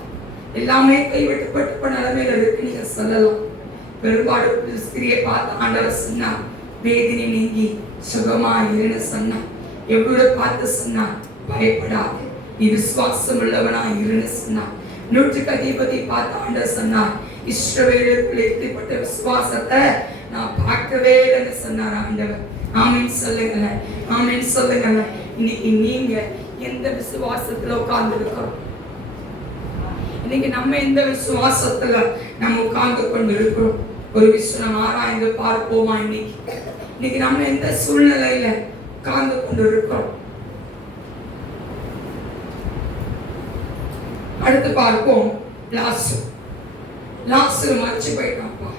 எல்லாமே கைவிட்டு பட்டு போன நிலைமையில இருக்கு நீங்க சொல்லலாம். பெரும்பாலும் ஸ்திரியை பார்த்து ஆண்டவர் சொன்னா, வேதனை நீங்கி சுகமா இருன்னு சொன்னா. எவ்வளவு பார்த்து சொன்னா, பயப்படாது, நீ விசுவாசம் உள்ளவனா இருன்னு சொன்னா. நூற்றுக்கு அதிபதி பார்த்து ஆண்டவர் சொன்னார், இஸ்ரவேலுக்குள் ஏற்பட்ட விசுவாசத்தை நான் பார்க்கவே இல்லைன்னு சொன்னார் ஆண்டவர். ஆமென் சொல்லுங்க. ஆமென் சொல்லுங்க. இன்னைக்கு நீங்க எந்த விசுவாசத்துல உட்கார்ந்து இருக்கிறோம்? இன்னைக்கு நம்ம எந்த விசுவாசத்துல நம்ம உட்கார்ந்து கொண்டு இருக்கிறோம்? ஒரு விஷயம் நம்ம ஆராய்ந்து பார்ப்போமா? இன்னைக்கு நம்ம எந்த சூழ்நிலையில உட்கார்ந்து கொண்டு இருக்கிறோம்? அடுத்து பார்ப்போம். லாஸ்ட் மறைச்சு போயிட்டான்ப்பா.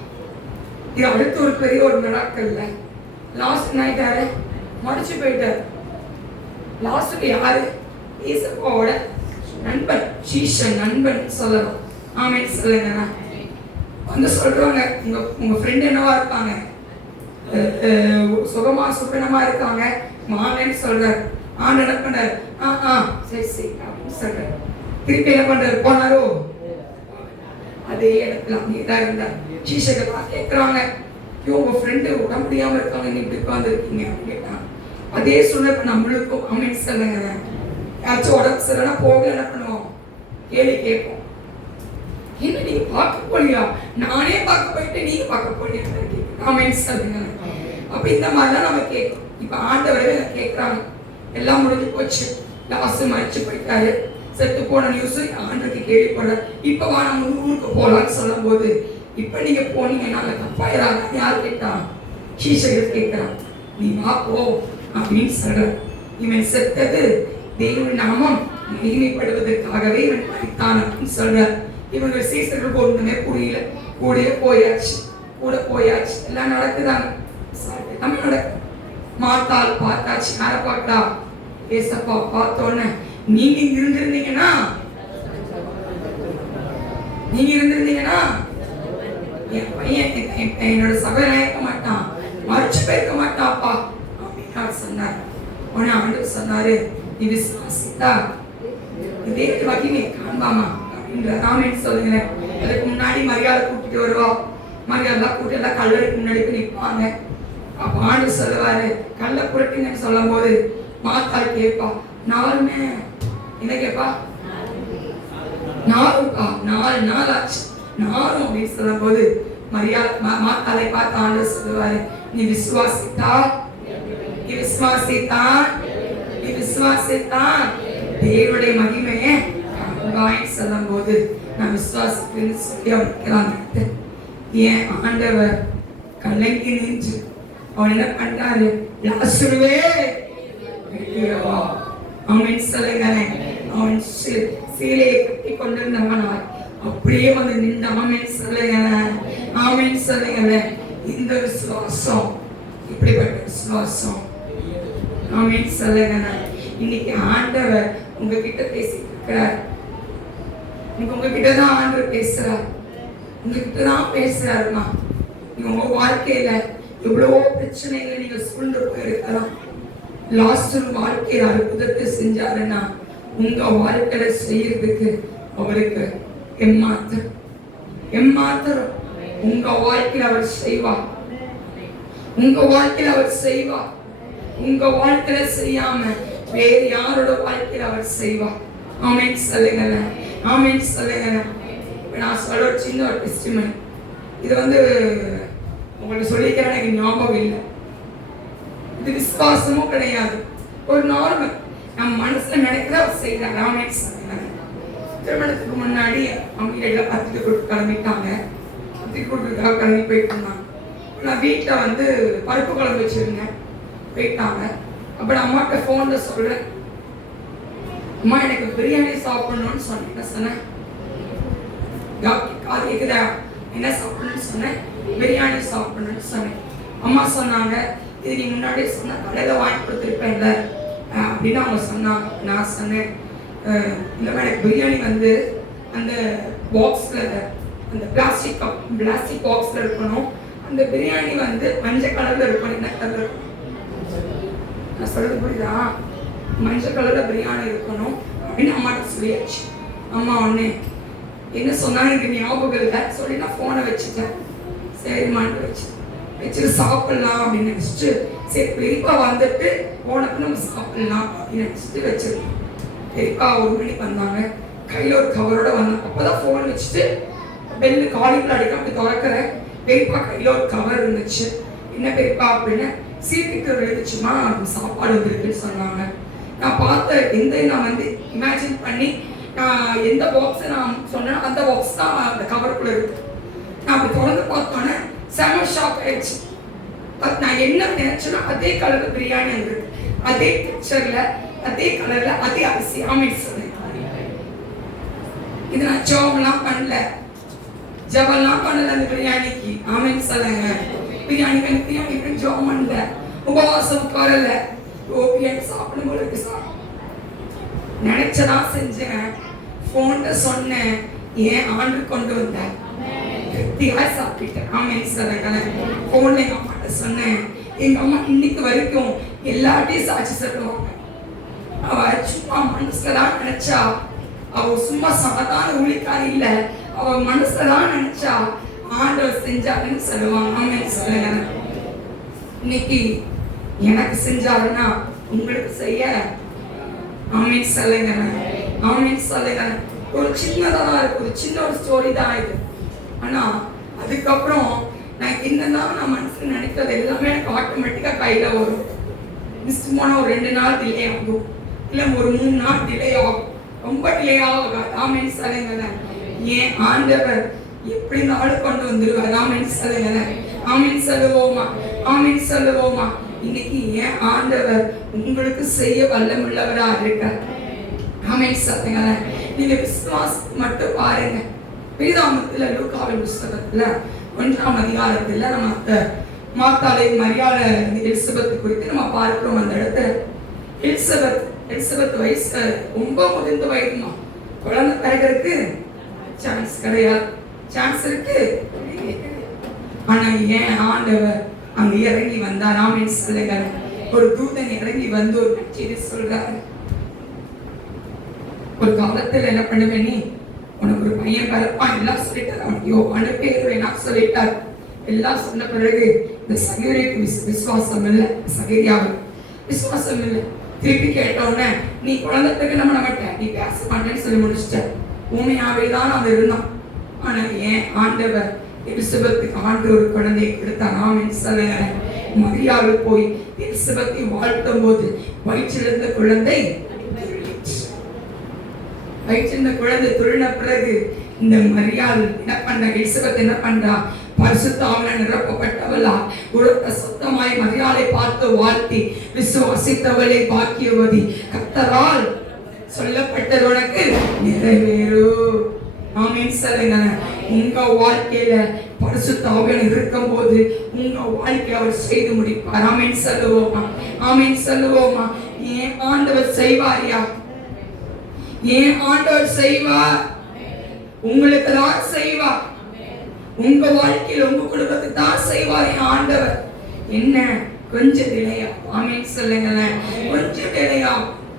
இது அடுத்து ஒரு பெரிய ஒரு மிராக்கல்ல. லாஸ்ட் நைட்டாரு மறைச்சு போயிட்டாரு. லாஸ்ட்டுக்கு யாரு? ஈசப்பாவோட நண்பன், சீஷன் நண்பன் சொல்லலாம். ஆமென் சொல்லுங்க. வந்து சொல்றாங்க, உங்க ஃப்ரெண்ட் என்னவா இருக்காங்க, சுகமா சுகனமா இருக்காங்க வாங்கன்னு சொல்றாரு. ஆண்டு என்ன பண்றாரு, சரி சரி அப்படின்னு சொல்றாரு. திருப்பி என்ன பண்றாரு, போனாரோ அதே இடத்துல அங்கேதான் இருந்தார். சீஷகெல்லாம் கேட்கிறாங்க, உங்க ஃப்ரெண்டு உடம்பு முடியாம இருக்காங்க, நீ இப்படி உட்கார்ந்துருக்கீங்க அப்படின்னு கேட்டாங்க. அதே சூழ்நிலை நம்மளுக்கும் அமைச்சு சொல்லுங்க. யாச்சும் உடம்பு சரியில்லைன்னா போக என்ன பண்ணுவோம், கேள்வி கேட்போம். என்ன நீங்க பார்க்க போலியா, நானே பார்க்க போயிட்டு நீங்க பார்க்க போலியா அமைச்சு சொல்லுங்க. அப்ப இந்த மாதிரிலாம் நம்ம கேட்கும். இப்ப ஆண்டவரே கேட்கிறாங்க, எல்லாம் முடிஞ்சு போச்சு, லாஸ்ட் மறைச்சு போயிட்டாரு, செத்து போன நியூஸ் ஆண்டுக்கு கேள்விப்படுற, இப்ப வா நம்ம ஊருக்கு போலான்னு சொல்லும் போது, இப்ப நீங்க போனீங்கன்னா தப்பாயிராங்க. யார் கேட்டா, சீஷர்கள் கேட்கிறான். நீ வா போ அப்படின்னு சொல்ற. இவன் செத்தது தேவன் நாமம் மகிமைப்படுவதற்காகவே இவன் மரித்தான் அப்படின்னு சொல்ற. இவங்க சீஷர்களுக்கு ஒண்ணுமே புரியல. கூட போயாச்சு எல்லாம் நடக்குதாங்க. நம்ம நடக்கு. மாத்தாள் பார்த்தாச்சு, யாரை பார்த்தா, ஏசப்பா பார்த்தோன்னு நீங்க இருந்திருந்தீங்கன்னா என் பையன் என்னோட சபையில இருக்க மாட்டான், மறைச்சு போயிருக்க மாட்டாப்பா அப்படின்னு சொன்னார். உடனே ஆண்டவர் சொன்னாரு, நீ விசுவாசித்தா இதே வகையை காண்பாமா அப்படின்ற ராமன் சொல்லுங்க. அதுக்கு முன்னாடி மரியாதை கூட்டிட்டு வருவா. மரியாதை கூட்டி எல்லாம் கல்லறைக்கு முன்னாடி போய் நிற்பாங்க. அப்ப ஆண்டு சொல்லுவாரு, கல்ல புரட்டிங்கன்னு சொல்லும் போது மாத்தாள் கேட்பா, நாலுமே என்ன கேட்பா, 4 நாள் ஆச்சு, 4 அப்படின்னு சொல்லும் போது மாத்தாளை பார்த்து ஆண்டு சொல்லுவாரு, நீ விசுவாசித்தால் தேவனுடைய மகிமையை சொல்லும் போது நான் விசுவாசிக்கிறேன்னு சொல்லி அவனுக்கு ஏன் ஆண்டவர் கலங்கி நின்று அவன் என்ன பண்றாரு, லாசருவே அவன் சொல்லுங்க, அவன் சீலையை கட்டி கொண்டிருந்தவனார் அப்படியே வந்து நின்று ஆமென் சொல்லுங்க. இந்த விசுவாசம், இப்படிப்பட்ட விசுவாசம் ஆமென் சொல்லுங்க. இன்னைக்கு ஆண்டவர் உங்ககிட்ட பேசிட்டு இருக்கிறார். உங்ககிட்ட தான் ஆண்டவர் பேசுறார், உங்ககிட்ட தான் பேசுறாருமா. உங்க வாழ்க்கையில எவ்வளவோ பிரச்சனைகளை நீங்க சூழ்ந்து போயிருக்கலாம். லாஸ்ட் வாழ்க்கையில அற்புதத்தை செஞ்சாருன்னா உங்க வாழ்க்கையில செய்யறதுக்கு அவருக்கு எம்மாத்திரம் உங்க வாழ்க்கையில அவர் செய்வார். உங்க வாழ்க்கையில செய்யாம வேறு யாரோட வாழ்க்கையில அவர் செய்வார். ஆமென் சொல்லுங்க. நான் சொல்ற ஒரு சின்ன ஒரு டெஸ்டிமனி, இது உங்களுக்கு சொல்லிக்கிற எனக்கு ஞாபகம் இல்லை, இது விசுவாசமும் கிடையாது, ஒரு நார்மல் நம்ம மனசுல நினைக்கிற அவர் செய்யறாங்க. ஆமென் சொல்லுங்க. திருமணத்துக்கு முன்னாடி அவங்க எல்லாம் பத்திரிக்கை கொடுத்து கிளம்பிட்டாங்க. பத்திரிக்கை கொடுக்கறதுக்காக கிளம்பி போயிட்டு இருந்தாங்க. நான் வீட்டில் பருப்பு குழம்பு வச்சிருந்தேன், போயிட்டாங்க. அப்ப நான் அம்மாட்ட போன்ல சொல்றேன், அம்மா எனக்கு பிரியாணி சாப்பிடணும்னு சொன்னேன். காது கேக்குதா, என்ன சாப்பிடணும்னு சொன்னேன், பிரியாணி சாப்பிடணும்னு சொன்னேன். அம்மா சொன்னாங்க, இது நீ முன்னாடியே சொன்ன கடையில வாங்கி கொடுத்துருப்பேன்ல அப்படின்னு அவங்க சொன்னாங்க. நான் சொன்னேன், இல்லைம்மா எனக்கு பிரியாணி அந்த பாக்ஸ்ல, அந்த பிளாஸ்டிக் பாக்ஸ்ல இருக்கணும், அந்த பிரியாணி மஞ்சள் கலர்ல இருக்கணும். என்ன கலர் இருக்கும் நான் சொல்றது புரியுதா, மஞ்சள் கலர்ல பிரியாணி இருக்கணும் அப்படின்னு அம்மாட்ட சொல்லியாச்சு. அம்மா ஒண்ணு என்ன சொன்னாங்க எனக்கு ஞாபகம் இல்லை சொல்லி நான் போனை வச்சுட்டேன். சரிம்மான்னு வச்சுட்டு சாப்பிடலாம் அப்படின்னு நினைச்சிட்டு, சரி பெரியப்பா வந்துட்டு போனப்ப நம்ம சாப்பிடலாம் அப்படின்னு நினைச்சிட்டு வச்சிருக்கோம். பெரியப்பா 1 மணிக்கு வந்தாங்க, கையில ஒரு கவரோட வந்தாங்க. அப்பதான் போன் வச்சுட்டு பெல்லு காலிக்குள்ள அடிக்க அப்படி திறக்கிறேன். பெரியப்பா கையில ஒரு கவர் இருந்துச்சு. என்ன பெரியப்பா அப்படின்னு, சீட்டுக்கு எழுதிச்சுமா சாப்பாடு வந்துருக்குன்னு சொன்னாங்க. நான் பார்த்த நான் இமேஜின் பண்ணி நான் எந்த பாக்ஸை நான் சொன்னேன் அந்த பாக்ஸ் தான் அந்த கவருக்குள்ள இருக்கு. நான் அப்படி தொடர்ந்து பார்த்தோன்னே செம ஷாக் ஆயிடுச்சு. நான் என்ன நினைச்சேன்னா அதே கலர்ல பிரியாணி வந்துருக்கு, அதே பிக்சர்ல, அதே கலர்ல, அதே அரிசி. ஆமென் சொல்லுங்க. இது நான் ஜெபம்லாம் பண்ணல அந்த பிரியாணிக்கு. ஆமென் சொல்லுங்க. பிரியாணி ஜெபம் பண்ணல, உபவாசம் வரல, பிரியாணி சாப்பிடும் போது நினைச்சதான் செஞ்சேன். போன்ல சொன்னேன், ஏன் ஆண்டு கொண்டு வந்தேன். திருப்தியா சாப்பிட்டேன். ஆமென் சொல்லுங்களேன். போன்ல எங்க அம்மாட்ட சொன்னேன். எங்க அம்மா இன்னைக்கு வரைக்கும் எல்லாத்தையும் சாட்சி சொல்லுவாங்க. அவ சும்மா மனசுலதான் நினைச்சா, அவ சும்மா சாதாரண ஊழிக்காரி இல்ல, அவ மனசுலதான் நினைச்சா ஆண்டவர் செஞ்சாருன்னு சொல்லுவாங்க. ஆமென் சொல்லுங்க. இன்னைக்கு எனக்கு செஞ்சாருன்னா உங்களுக்கு செய்ய. ஆமென் சொல்லுங்க. ஆமென் சொல்லுங்க. ஒரு சின்னதான் இருக்கு, ஒரு சின்ன ஒரு ஸ்டோரி தான் இது. ஆனா அதுக்கப்புறம் நான் என்னதான் நான் மனசுல நினைக்கிறது எல்லாமே எனக்கு ஆட்டோமேட்டிக்கா கையில வரும். மிஸ் போனா ஒரு 2 நாள் டிலே ஆகும், இல்ல ஒரு 3 நாள் டிலே ஆகும், ரொம்ப டிலே ஆகாது. ஆமென் சொல்லுங்க. ஏன் ஆண்டவர் எப்படி நாள் கொண்டு வந்துருவார். ஆமென் சொல்லுங்க. ஆமென் சொல்லுவோமா? ஆமென் சொல்லுவோமா? இன்னைக்கு ஏன் ஆண்டவர் உங்களுக்கு செய்ய வல்லமுள்ளவரா இருக்கார். ஆமென் சொல்லுங்க. நீங்க விசுவாசம் மட்டும் பாருங்க. வேதாகமத்துல லூக்காவின் புத்தகத்துல 1ஆம் அதிகாரத்துல நம்ம மாத்தாளை மரியாதை எலிசபெத் குறித்து நம்ம பார்க்கிறோம். அந்த இடத்துல எலிசபெத் வயசு ரொம்ப முதிர்ந்த வயதுமா, குழந்தை பிறகு சான்ஸ் கிடையாது. சான்ஸ் இருக்கு, ஆனா ஏன் ஆண்டவர் அங்க இறங்கி வந்தார். ஆமென் சொல்லுங்க. ஒரு தூதன் இறங்கி வந்து ஒரு நற்செய்தி சொல்றாரு. ஒரு காலத்துல என்ன பண்ணுவேன், நீ உனக்கு ஒரு பையன் பிறப்பான் எல்லாம் சொல்லிட்டார். அவனுக்கு அனுப்பிடுவேன் சொல்லிட்டார். எல்லாம் சொன்ன பிறகு இந்த சகேரியாவுக்கு விசுவாசம் இல்லை. சகேரியாவுக்கு விசுவாசம் இல்லை. திருப்பி கேட்டவுடனே நீ குழந்தைக்கு நம்ம மாட்டேன், நீ பேச மாட்டேன்னு சொல்லி முடிச்சிட்ட. ஊமையாவே தான் அவன் இருந்தான். ஆனா ஏன் ஆண்டவர் எலிசபெத்துக்கு ஆண்டு ஒரு குழந்தையை கொடுத்தார். ஆமென் சொல்லுங்க. மரியாதை போய் எலிசபெத்தை வாழ்த்தும் போது வயிற்றிலிருந்த குழந்தை துருளின பிறகு இந்த மரியாள் என்ன பண்ற, எலிசபெத் என்ன பண்றா, பரிசுத்த ஆவியால் நிரப்பப்பட்டவளா உரத்த சத்தமாய் மரியாளை பார்த்து வாழ்த்தி, விசுவாசித்தவளை பாக்கியவதி, கர்த்தரால் சொல்லப்பட்டது உனக்கு நிறைவேறும். ஆமென் சொல்லுங்க. உங்க வாழ்க்கையில பரிசுத்த ஆவியால் இருக்கும் போது உங்க வாழ்க்கையை அவர் செய்து முடிப்பார். ஆமென் சொல்லுவோமா? ஆமென் சொல்லுவோமா? ஏன் ஆண்டவர் செய்வாரியா? ஏன் ஆண்டவர் செய்வார்? உங்களுக்கு தான் செய்வார். உங்க வாழ்க்கையில் உங்க குடும்பத்துக்கு தான் செய்வார் ஆண்டவர். என்ன கொஞ்சம் டிலேயா? ஆமென் சொல்லுங்க. கொஞ்சம் டிலேயா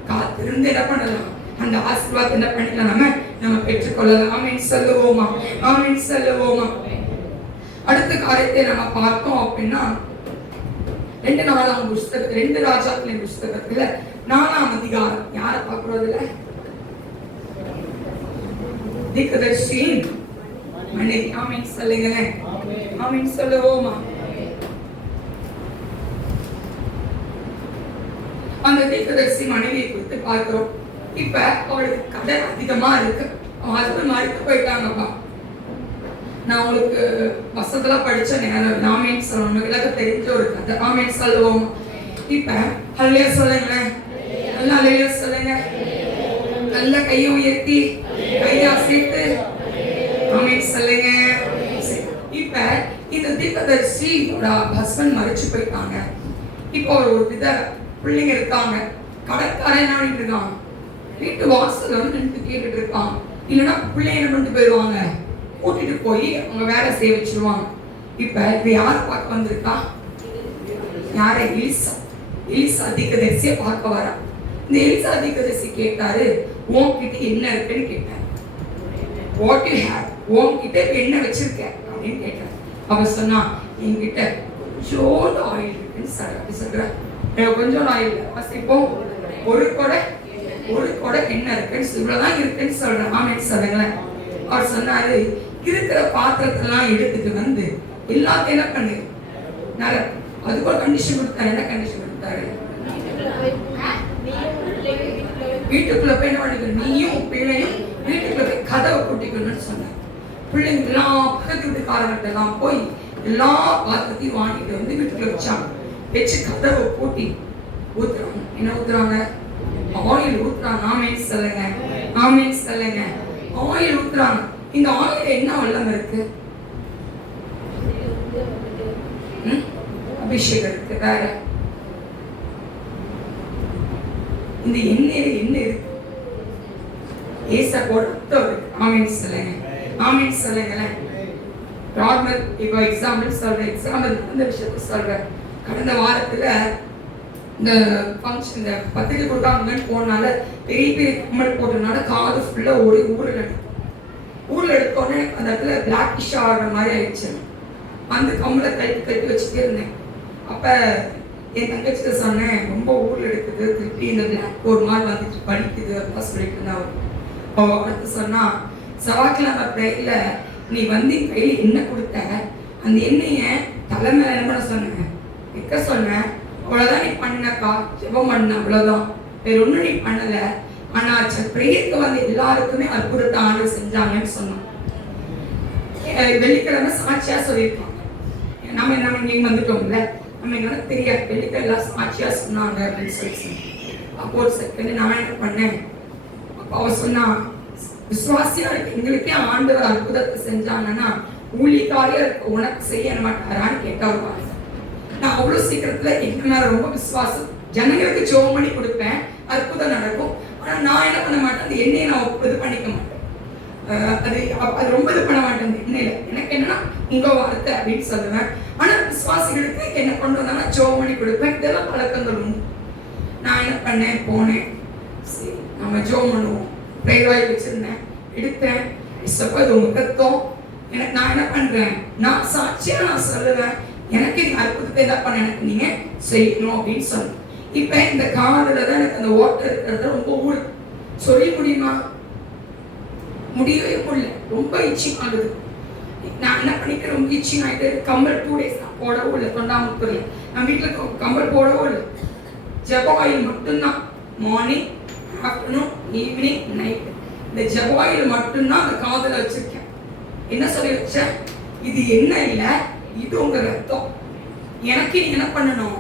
காத்திருந்து என்ன பண்ணலாம், அந்த ஆசீர்வாதத்தை என்ன பண்ணிக்கலாம், நம்ம பெற்றுக்கொள்ளலாம். ஆமென் சொல்லுவோமா? ஆமென் சொல்லுவோமா? அடுத்த காரியத்தை நம்ம பார்த்தோம் அப்படின்னா 2 ராஜாக்களின் புஸ்தகத்துல 4ஆம் அதிகாரம். யாரை பார்க்கறதுல? தீர்க்கதரிசியின் மனைவி. ஆமென் சொல்லுங்க. ஆமென் சொல்லுவோமா? அந்த தீர்க்கதரிசி மனைவியை குறித்து பார்க்கிறோம். இப்ப அவளுக்கு கடன் அதிகமா இருக்கு. அவன் ஹஸ்பண்ட் மறித்து போயிட்டாங்கப்பா. நான் உங்களுக்கு வசத்துல படிச்ச நேரம். ஆமென் சொல்லணும், விலக தெரிஞ்ச ஒரு கதை. ஆமென் சொல்லுவோம். இப்ப ஹல்லேலூயா சொல்லுங்களேன். நல்லா ஹல்லேலூயா சொல்லுங்க. நல்ல கையை உயர்த்தி கையை அசைத்து ஆமென் சொல்லுங்க. இப்ப இந்த தீர்க்கதரிசியோட ஹஸ்பண்ட் மறிச்சு போயிட்டாங்க. இப்போ ஒரு வித பிள்ளைங்க இருக்காங்க. கடற்கரை என்ன பண்ணிட்டு இருக்காங்க, வீட்டு வாசல்ல வந்து நின்று கேட்டுட்டு இருக்காங்க. இல்லைன்னா பிள்ளைங்க என்ன பண்ணிட்டு போயிடுவாங்க, கூட்டிட்டு போய் அவங்க வேலை செய்ய வச்சிருவாங்க. இப்ப யார் பார்க்க வந்திருக்கா? யார? எலிசா தீர்க்கதரிசியை பார்க்க வரா. இந்த எலிசா தீர்க்கதரிசி கேட்டாரு, உன்கிட்ட என்ன இருக்குன்னு கேட்டார். வாட் யூ ஹேவ், உன்கிட்ட என்ன வச்சிருக்க அப்படின்னு கேட்டார். அவ சொன்னா, என்கிட்ட கொஞ்சோண்டு ஆயில் இருக்குன்னு சொல்ற. கொஞ்சம் ஆயில் வாசிப்போம். ஒரு கொடை என்ன இருக்குன்னு இவ்வளவுதான் இருக்குன்னு சொல்றேன். ஆமென் சொல்லுங்களேன். அவர் சொன்னாரு, இருக்கிற பாத்திரத்தெல்லாம் எடுத்துட்டு வந்து எல்லாத்தையும் என்ன பண்ணு, அதுக்கு ஒரு கண்டிஷன் கொடுத்தாரு. என்ன கண்டிஷன் கொடுத்தாரு? வீட்டுக்குள்ள போய் என்ன பண்ணிக்கணும், நீயும் பிள்ளையும் வீட்டுக்குள்ள போய் கதவை கூட்டிக்கணும்னு சொன்னார். பிள்ளைங்க எல்லாம் பக்கத்து வீட்டுக்காரங்கிட்ட எல்லாம் போய் எல்லா பாத்திரத்தையும் வாங்கிட்டு வந்து வீட்டுக்குள்ள வச்சாங்க. வச்சு கதவை கூட்டி ஊத்துறாங்க. என்ன ஊத்துறாங்க? ஆயில் ஊத்துறாங்க. ஆமென் சொல்லுங்க. ஆமென் சொல்லுங்க. ஆயில் ஊத்துறாங்க. இந்த ஆயில என்ன வல்லம் இருக்கு? அபிஷேகம் இருக்கு. வேற இந்த எண்ணெயில என்ன இருக்கு? ஏசப்போட ரத்தம் இருக்கு. ஆமென் சொல்லுங்க. ஆமென் சொல்லுங்களேன். நார்மல் இப்போ எக்ஸாம்பிள் சொல்கிறேன், எக்ஸாம்பிள் இந்த விஷயத்த சொல்கிறேன். கடந்த வாரத்தில் இந்த ஃபங்க்ஷன் இந்த பத்திரிக்கை கொடுக்காங்கன்னு போனால பெரிய பெரிய கம்மல் போட்டனால காது ஃபுல்லாக ஒரு ஊரில் எடுத்தோடனே அந்த இடத்துல பிளாக்கிஷ் ஆகிற மாதிரி ஆயிடுச்சு. அந்த கம்மலை கட்டி வச்சுட்டே இருந்தேன். அப்போ என் தங்கச்சிக்கு சொன்னேன், ரொம்ப ஊரில் எடுக்குது, திருப்பி இந்த பிளாக் ஒரு மாதிரி வந்துட்டு படிக்குது அப்படிலாம் சொல்லிட்டு இருந்தான். அடுத்து சொன்னால், செவ்வாய்க்கிழமை ப்ரேயரில் நீ வந்து என் கையில் எண்ணெய் கொடுத்த, அந்த எண்ணெயை தலைமையில் என்ன பண்ண சொன்னேன், வைக்க சொன்னேன். அவ்வளோதான் நீ பண்ணக்கா, ஜெபம் பண்ண, அவ்வளோதான், வேறு ஒன்றும் நீ பண்ணலை. ஆனால் ப்ரேயருக்கு வந்து எல்லாருக்குமே அற்புதத்தை ஆண்டு செஞ்சாங்கன்னு சொன்னான். வெள்ளிக்கிழமை சாட்சியாக சொல்லியிருக்காங்க. நம்ம நீங்கள் வந்துட்டோம்ல, நம்ம எங்களுக்கு தெரியாது, வெள்ளிக்கிழமை சாட்சியாக சொன்னாங்க அப்படின்னு சொல்லி. அப்போ ஒரு செகண்ட் நான் என்ன பண்ணேன், அப்போ அவ சொன்னா, விசுவாசியா இருக்கு எங்களுக்கே ஆண்டவர் அற்புதத்தை செஞ்சாங்கன்னா ஊழியக்காரியா இருக்க உனக்கு செய்ய மாட்டாரான்னு கேட்டவர். நான் அவ்வளோ சீக்கிரத்துல எங்க மேல ரொம்ப விசுவாசம், ஜனங்களுக்கு ஜெபம் பண்ணி கொடுப்பேன், அற்புதம் நடக்கும். ஆனா நான் என்ன பண்ண மாட்டேன், அந்த எண்ணெயை நான் இது பண்ணிக்க மாட்டேன். அது ரொம்ப இது பண்ண மாட்டேன் அந்த எண்ணெயில. எனக்கு என்னன்னா உங்க வார்த்தை அப்படின்னு சொல்லுவேன். ஆனா விசுவாசிகளுக்கு என்ன கொண்டு வந்தாங்கன்னா ஜெபம் பண்ணி கொடுப்பேன். இதெல்லாம் பழக்கங்கள் உண்டு. நான் என்ன பண்ணேன், போனேன், சரி நம்ம ஜெபம் பண்ணுவோம், ப்ரேயர் வச்சிருந்தேன், எடுத்தேன். அது உங்க கத்தம். எனக்கு நான் என்ன பண்றேன், நான் சாட்சியா நான் சொல்லுவேன், எனக்கு இந்த அற்புதத்தை என்ன பண்ண எனக்கு நீங்க செய்யணும் அப்படின்னு சொன்னேன். இப்ப இந்த காதுல தான் எனக்கு அந்த ஓட்டை இருக்கிறது ரொம்ப ஊழ் சொல்ல முடியுமா, முடியவே முடியல, ரொம்ப இச்சிங் ஆகுது. நான் என்ன பண்ணிட்டு ரொம்ப இச்சிங் ஆகிட்டு கம்பல் 2 days நான் போடவும் இல்லை, தொண்டாமுத்தூர்ல நான் வீட்டில் கம்பல் போடவும் இல்லை. ஜெப ஆயில் மட்டும்தான், மார்னிங் ஆஃப்டர்நூன் ஈவினிங் நைட், இந்த ஜெப ஆயில் மட்டும்தான் அந்த காதில் வச்சிருக்கேன். என்ன சொல்லி வச்சேன், இது என்ன இல்லை, இது உங்க ரத்தம், எனக்கு நீங்க என்ன பண்ணணும்,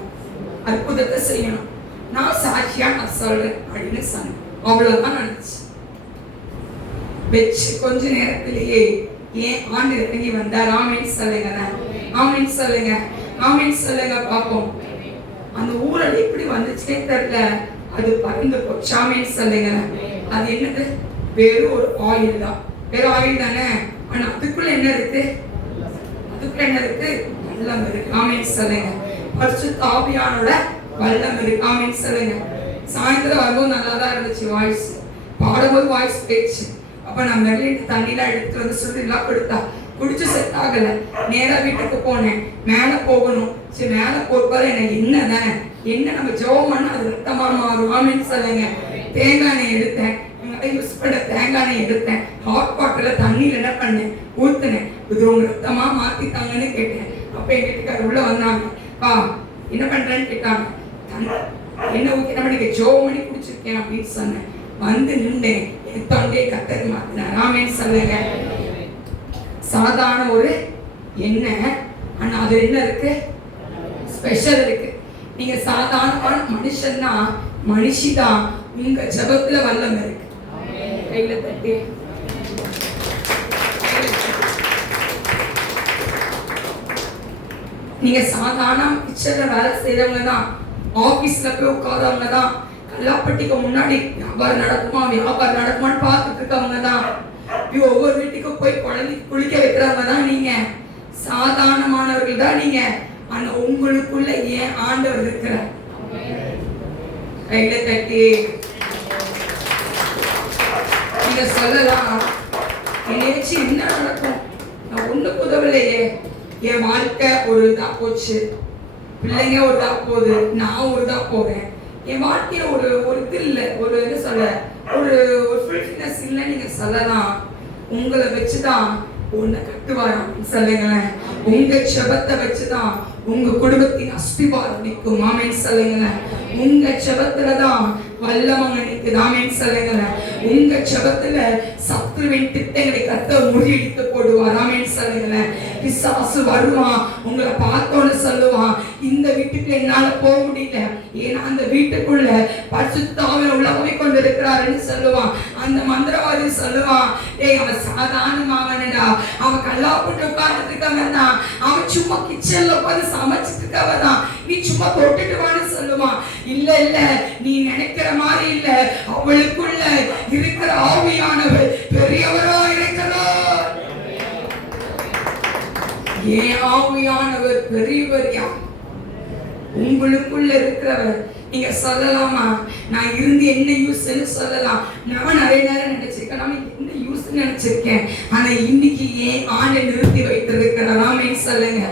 அற்புதத்தை செய்யணும், நான் சாட்சியா நான் சொல்றேன் அப்படின்னு சொன்னேன். அவ்வளவுதான் நினைச்சு வச்சு கொஞ்ச நேரத்திலேயே ஏன் ஆண்டு இறங்கி வந்தார். ஆமீன் சொல்லுங்க, ஆமீன் சொல்லுங்க, ஆமீன் சொல்லுங்க பார்ப்போம். அந்த ஊரல் எப்படி வந்துச்சுனே தெரியல, அது பறந்து போச்சு. ஆமீன் சொல்லுங்க. அது என்னது, வெறும் ஒரு ஆயில் தான், வெறும் ஆயில் தானே. ஆனா அதுக்குள்ள என்ன இருக்கு, அதுக்குள்ள என்ன இருக்கு, வல்லம் இருக்கு. ஆமீன் சொல்லுங்க. பரிசுத்த ஆவியானோட வல்லம் இருக்கு. ஆமீன் சொல்லுங்க. சாயந்தரம் வரும்போது நல்லா தான் இருந்துச்சு, வாய்ஸ் பாடும்போது வாய்ஸ் பேச்சு. அப்ப நான் மெல்லிட்டு தண்ணிலாம் எடுத்துட்டு வந்து சொல்லி எல்லாம் கொடுத்தா, குடிச்சு செட் ஆகல. நேரா வீட்டுக்கு போனேன், மேல போகணும். சரி மேல போறப்பாரு எனக்கு என்னதானே என்ன நம்ம ஜெபம் பண்ணா அது ரத்தமா மாறும். ஆமீன் சொல்லுங்க. தேங்காய் எண்ணெய் எடுத்தேன், யூஸ் பண்ண தேங்காய் எண்ணெய் எடுத்தேன், ஹாட் வாட்டர்ல தண்ணியில என்ன பண்ணேன், ஊத்துனேன், இது உங்க ரத்தமா மாத்திட்டாங்கன்னு கேட்டேன். அப்ப எங்க வீட்டுக்காரர் உள்ள வந்தாங்க, பா என்ன பண்றேன்னு கேட்டாங்க. என்ன ஊத்தி என்ன பண்ணி ஜெபம் பண்ணி குடிச்சிருக்கேன் அப்படின்னு சொன்னேன். வந்து நின்றேன், என் தொண்டையை கத்தர் மாத்தினார். ஆமீன் சொல்லுங்க. சாதாரண ஒரு எண்ணெய், ஆனா அது என்ன இருக்கு, ஸ்பெஷல் இருக்கு. நீங்க சாதாரணமான மனுஷன் தான், மனுஷிதான், உங்க ஜெபத்துல வல்லம் இருக்கு. கையில தட்டி நீங்க சாதாரண கிச்சன்ல வேலை செய்யறவங்க தான், ஆபீஸ்ல போய் உட்கார்றவங்க தான், கல்லாப்பட்டிக்கு முன்னாடி வியாபாரம் நடக்குமான்னு பார்த்துட்டு இருக்கவங்க தான், ஒவ்வொரு வீட்டுக்கும் போய் குழந்தைக்கு குளிக்க வைக்கிறவங்க தான் நீங்க. சாதாரணமானவர்கள் தான் நீங்க. ஆனா உங்களுக்குள்ள ஏன் ஆண்டவர் இருக்கிறார். கையில தட்டி நீங்க சொல்லலாம், என்னைச்சு என்ன நடக்கும், நான் ஒண்ணுக்கு உதவலையே, என் வாழ்க்கை ஒரு இதா போச்சு, பிள்ளைங்க ஒரு இதா போகுது, நான் ஒரு இதா போறேன், என் வாழ்க்கையில ஒரு இது இல்லை, ஒரு என்ன சொல்ல, ஒரு ஃபுல்ஃபில்னஸ் இல்லை நீங்க சொல்லலாம். உங்களை வச்சுதான் உன்னை கட்டுவாராம் சொல்லுங்களேன். உங்க ஜெபத்தை வச்சுதான் உங்க குடும்பத்தின் அஸ்திவாரம் நிற்கும். ஆமீன் சொல்லுங்களேன். உங்க ஜெபத்துலதான் வல்லவங்க நிற்குது. ஆமீன் சொல்லுங்களேன். உங்க ஜெபத்துல சத்துருவின் திட்டங்களை கர்த்தர் முறியடித்து போடுவார். ஆமீன் சொல்லுங்களேன். பிசாசு வருவான், உங்களை பார்த்தோன்னு சொல்லுவான், இந்த வீட்டுக்கு என்னால போக முடியல, ஏன்னா அந்த வீட்டுக்குள்ள பரிசுத்த ஆவியானவர் உள்ள போய் கொண்டு இருக்கிறாருன்னு சொல்லுவான். அந்த மந்திரவாதி சொல்லுவான், ஏய் அவன் சாதாரணமாவனடா, அவன் கல்லா போட்டு உட்கார்ந்துட்டு இருக்கவன் தான், அவன் சும்மா கிச்சன்ல உட்கார்ந்து சமைச்சிட்டு இருக்கவன் தான், நீ சும்மா தொட்டுட்டு வான்னு சொல்லுவான். இல்ல இல்ல, நீ நினைக்கிற மாதிரி இல்ல, அவளுக்குள்ள இருக்கிற ஆவியானவர் பெரியவரா இருக்கிறார். ஏன் ஆவியானவர் பெரியவர் யார்? உங்களுக்குள்ள இருக்கிறவர். நீங்க சொல்லலாமா, நான் இருந்து என்ன யூஸ்ன்னு சொல்லலாம். நான் நிறைய நேரம் நினைச்சிருக்கேன், நான் என்ன யூஸ்ன்னு நினைச்சிருக்கேன். ஆனா இன்னைக்கு ஏன் ஆண்டை நிறுத்தி வைத்திருக்கிறார். ஆமென் சொல்லுங்க.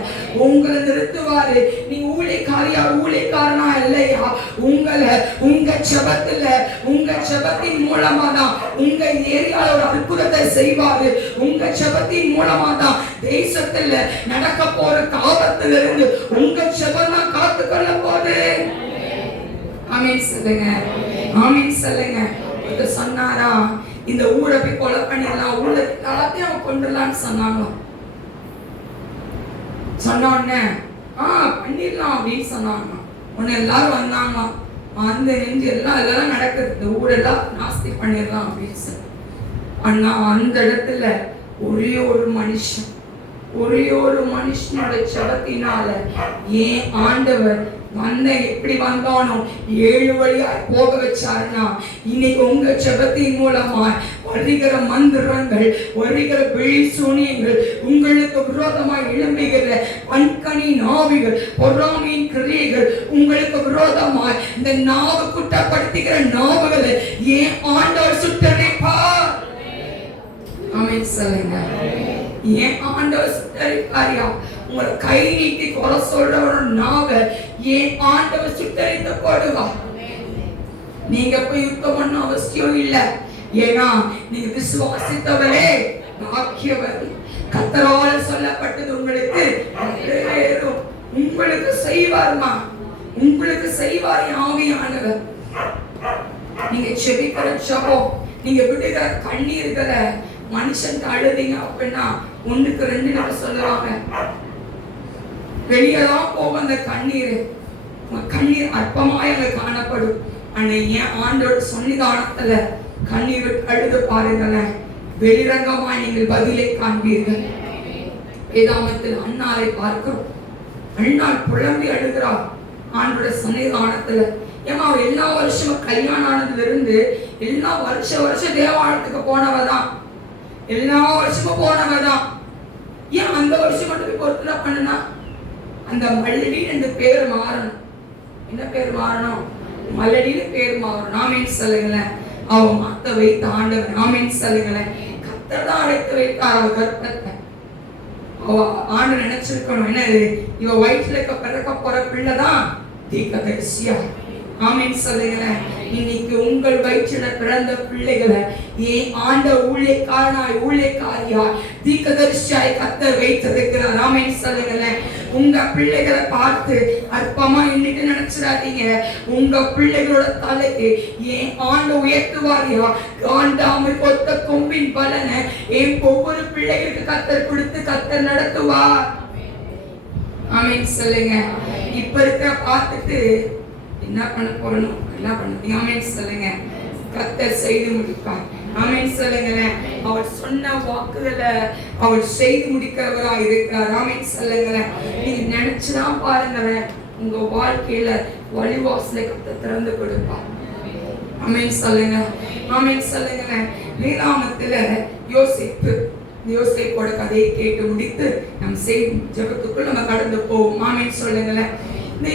உங்களை நிறுத்துவாரு. நீங்க ஊழியக்காரனா இல்லையா, உங்களை உங்க ஜெபத்துல, உங்க ஜெபத்தின் மூலமா தான் உங்க ஏரியால ஒரு அற்புதத்தை செய்வாரு. உங்க ஜெபத்தின் மூலமா தான் தேசத்துல நடக்க போற ஆபத்துல இருந்து உங்க ஜெபம் தான் காத்துக்கொள்ள போகுது. ஆமென் சொல்லுங்க. ஆமென் சொல்லுங்க. இது சொன்னாரா, இந்த ஊரை போய் கொலை பண்ணிடலாம், ஊரை எல்லாத்தையும் அவன் கொண்டுலான்னு சொன்னாங்களாம். சொன்னோடனே பண்ணிடலாம் அப்படின்னு சொன்னாங்க. உடனே எல்லாரும் வந்தாங்களாம். அந்த நெஞ்சு எல்லாம் நடக்குது, இந்த ஊரெல்லாம் நாஸ்தி பண்ணிடலாம் அப்படின்னு சொல்லி. ஆனா அந்த இடத்துல ஒரே ஒரு மனுஷனோட ஜெபத்தினால ஏன் ஆண்டவர் எப்படி வந்தானோ 7 வழியா போக வச்சாருன்னா, இன்னைக்கு உங்க ஜெபத்தின் மூலமா வருகிற மந்திரங்கள், வருகிற விழி சூனியங்கள், உங்களுக்கு விரோதமாய் எழும்புகிற அன்கனி நாவிகள், பொறாமையின் கிரியைகள், உங்களுக்கு விரோதமாய் இந்த நாவு குற்றப்படுத்துகிற நாவுகளை ஏன் ஆண்டவர் சுட்டரிப்பார். ஆமென் சொல்லுங்க. ஏன் ஆண்டவர் சுட்டரிப்பாரியா? உங்களை கை நீட்டி கொலை சொல்ற ஒரு நாவை ஏன் ஆண்டவர் சுட்டரித்து போடுவா? நீங்க போய் யுத்தம் பண்ண அவசியம் இல்லை. ஏன்னா நீங்க விசுவாசித்தவரே பாக்கியவர். கர்த்தரால் சொல்லப்பட்டது உங்களுக்கு நிறைவேறும். உங்களுக்கு செய்வார்மா, உங்களுக்கு செய்வார் ஆவியானவர். நீங்க செபிக்கிற ஜெபம், நீங்க விடுகிற கண்ணீர்களை மனுஷன் அழுதிங்க அப்படின்னா 1க்கு 2 நம்ம சொல்லுவாங்க. வெளியதான் போகும் அந்த கண்ணீர் அற்பமாய் அங்க காணப்படும். ஆனா என் ஆண்டோட சன்னிதானத்துல கண்ணீர் அழுது பாருங்களேன், வெளிரங்கமாய் நீங்கள் பதிலை காண்பீர்கள். வேதாமத்தில் அண்ணாவை பார்க்கிறோம். அண்ணாள் புலம்பி அழுகிறார் ஆண்டோட சன்னிதானத்துல. ஏமா அவ எல்லா வருஷமும் கல்யாணம் ஆனதுல இருந்து எல்லா வருஷம் தேவாலயத்துக்கு போனவதான், எல்லா வருஷமும் போனவதான். ஏன் அந்த வருஷம் மட்டும் பொறுத்துனா பண்ணுனா, அந்த மல்லடி என்று பேர் மாறணும். என்ன பேர் மாறணும்? மல்லடின்னு பேர் மாறணும். ஆமென் சொல்லுங்களேன். அவ மாத்த வைத்த ஆண்டவர். ஆமென் சொல்லுங்களேன். கர்த்தர் தான் அழைத்து வைத்தார் அவ கர்ப்பத்தை. அவ ஆண்டு நினைச்சிருக்கணும், என்னது, இவ வயிற்றுல பிறக்க போற பிள்ளைதான் தீர்க்கதரிசியா. ஆமென் சொல்லுங்களேன். இன்னைக்கு உங்கள் வயிற்றில பிறந்த பிள்ளைகளை ஏன் ஆண்ட ஊழியக்காரியா தீர்க்கதரிசியாய் கர்த்தர் வைத்திருக்கிறார். ஆமென் சொல்லுங்களேன். உங்க பிள்ளைகளை பார்த்து அற்பமா இன்னைக்கு நினைச்சிடாதீங்க. உங்க பிள்ளைகளோட தலைக்கு ஏன் ஆண்ட உயர்த்துவாரியா? ஆண்டாமல் கொத்த கொம்பின் பலனை ஏன் ஒவ்வொரு பிள்ளைகளுக்கு கர்த்தர் கொடுத்து கர்த்தர் நடத்துவார். ஆமென் சொல்லுங்க. இப்ப இருக்க பார்த்துட்டு என்ன பண்ண போறணும், எல்லாம் பண்ணுங்க. ஆமென் சொல்லுங்க. கர்த்தர் செய்து முடிப்பார். ஆமென் சொல்லுங்களேன். அவர் சொன்ன வாக்குகளை அவர் செய்து முடிக்கிறவராக இருக்கிறார். ஆமென் சொல்லுங்களேன். நீங்க நினைச்சுதான் பாருங்களேன், உங்க வாழ்க்கையில வழிவாசலை கர்த்தர் திறந்து கொடுப்பார். ஆமென் சொல்லுங்க. ஆமென் சொல்லுங்களேன். வேதாகமத்துல யோசேப்போட கதையை கேட்டு முடித்து நம் செய்தி ஜெபத்துக்குள் நம்ம கடந்து போவோம். ஆமென் சொல்லுங்களேன். இந்த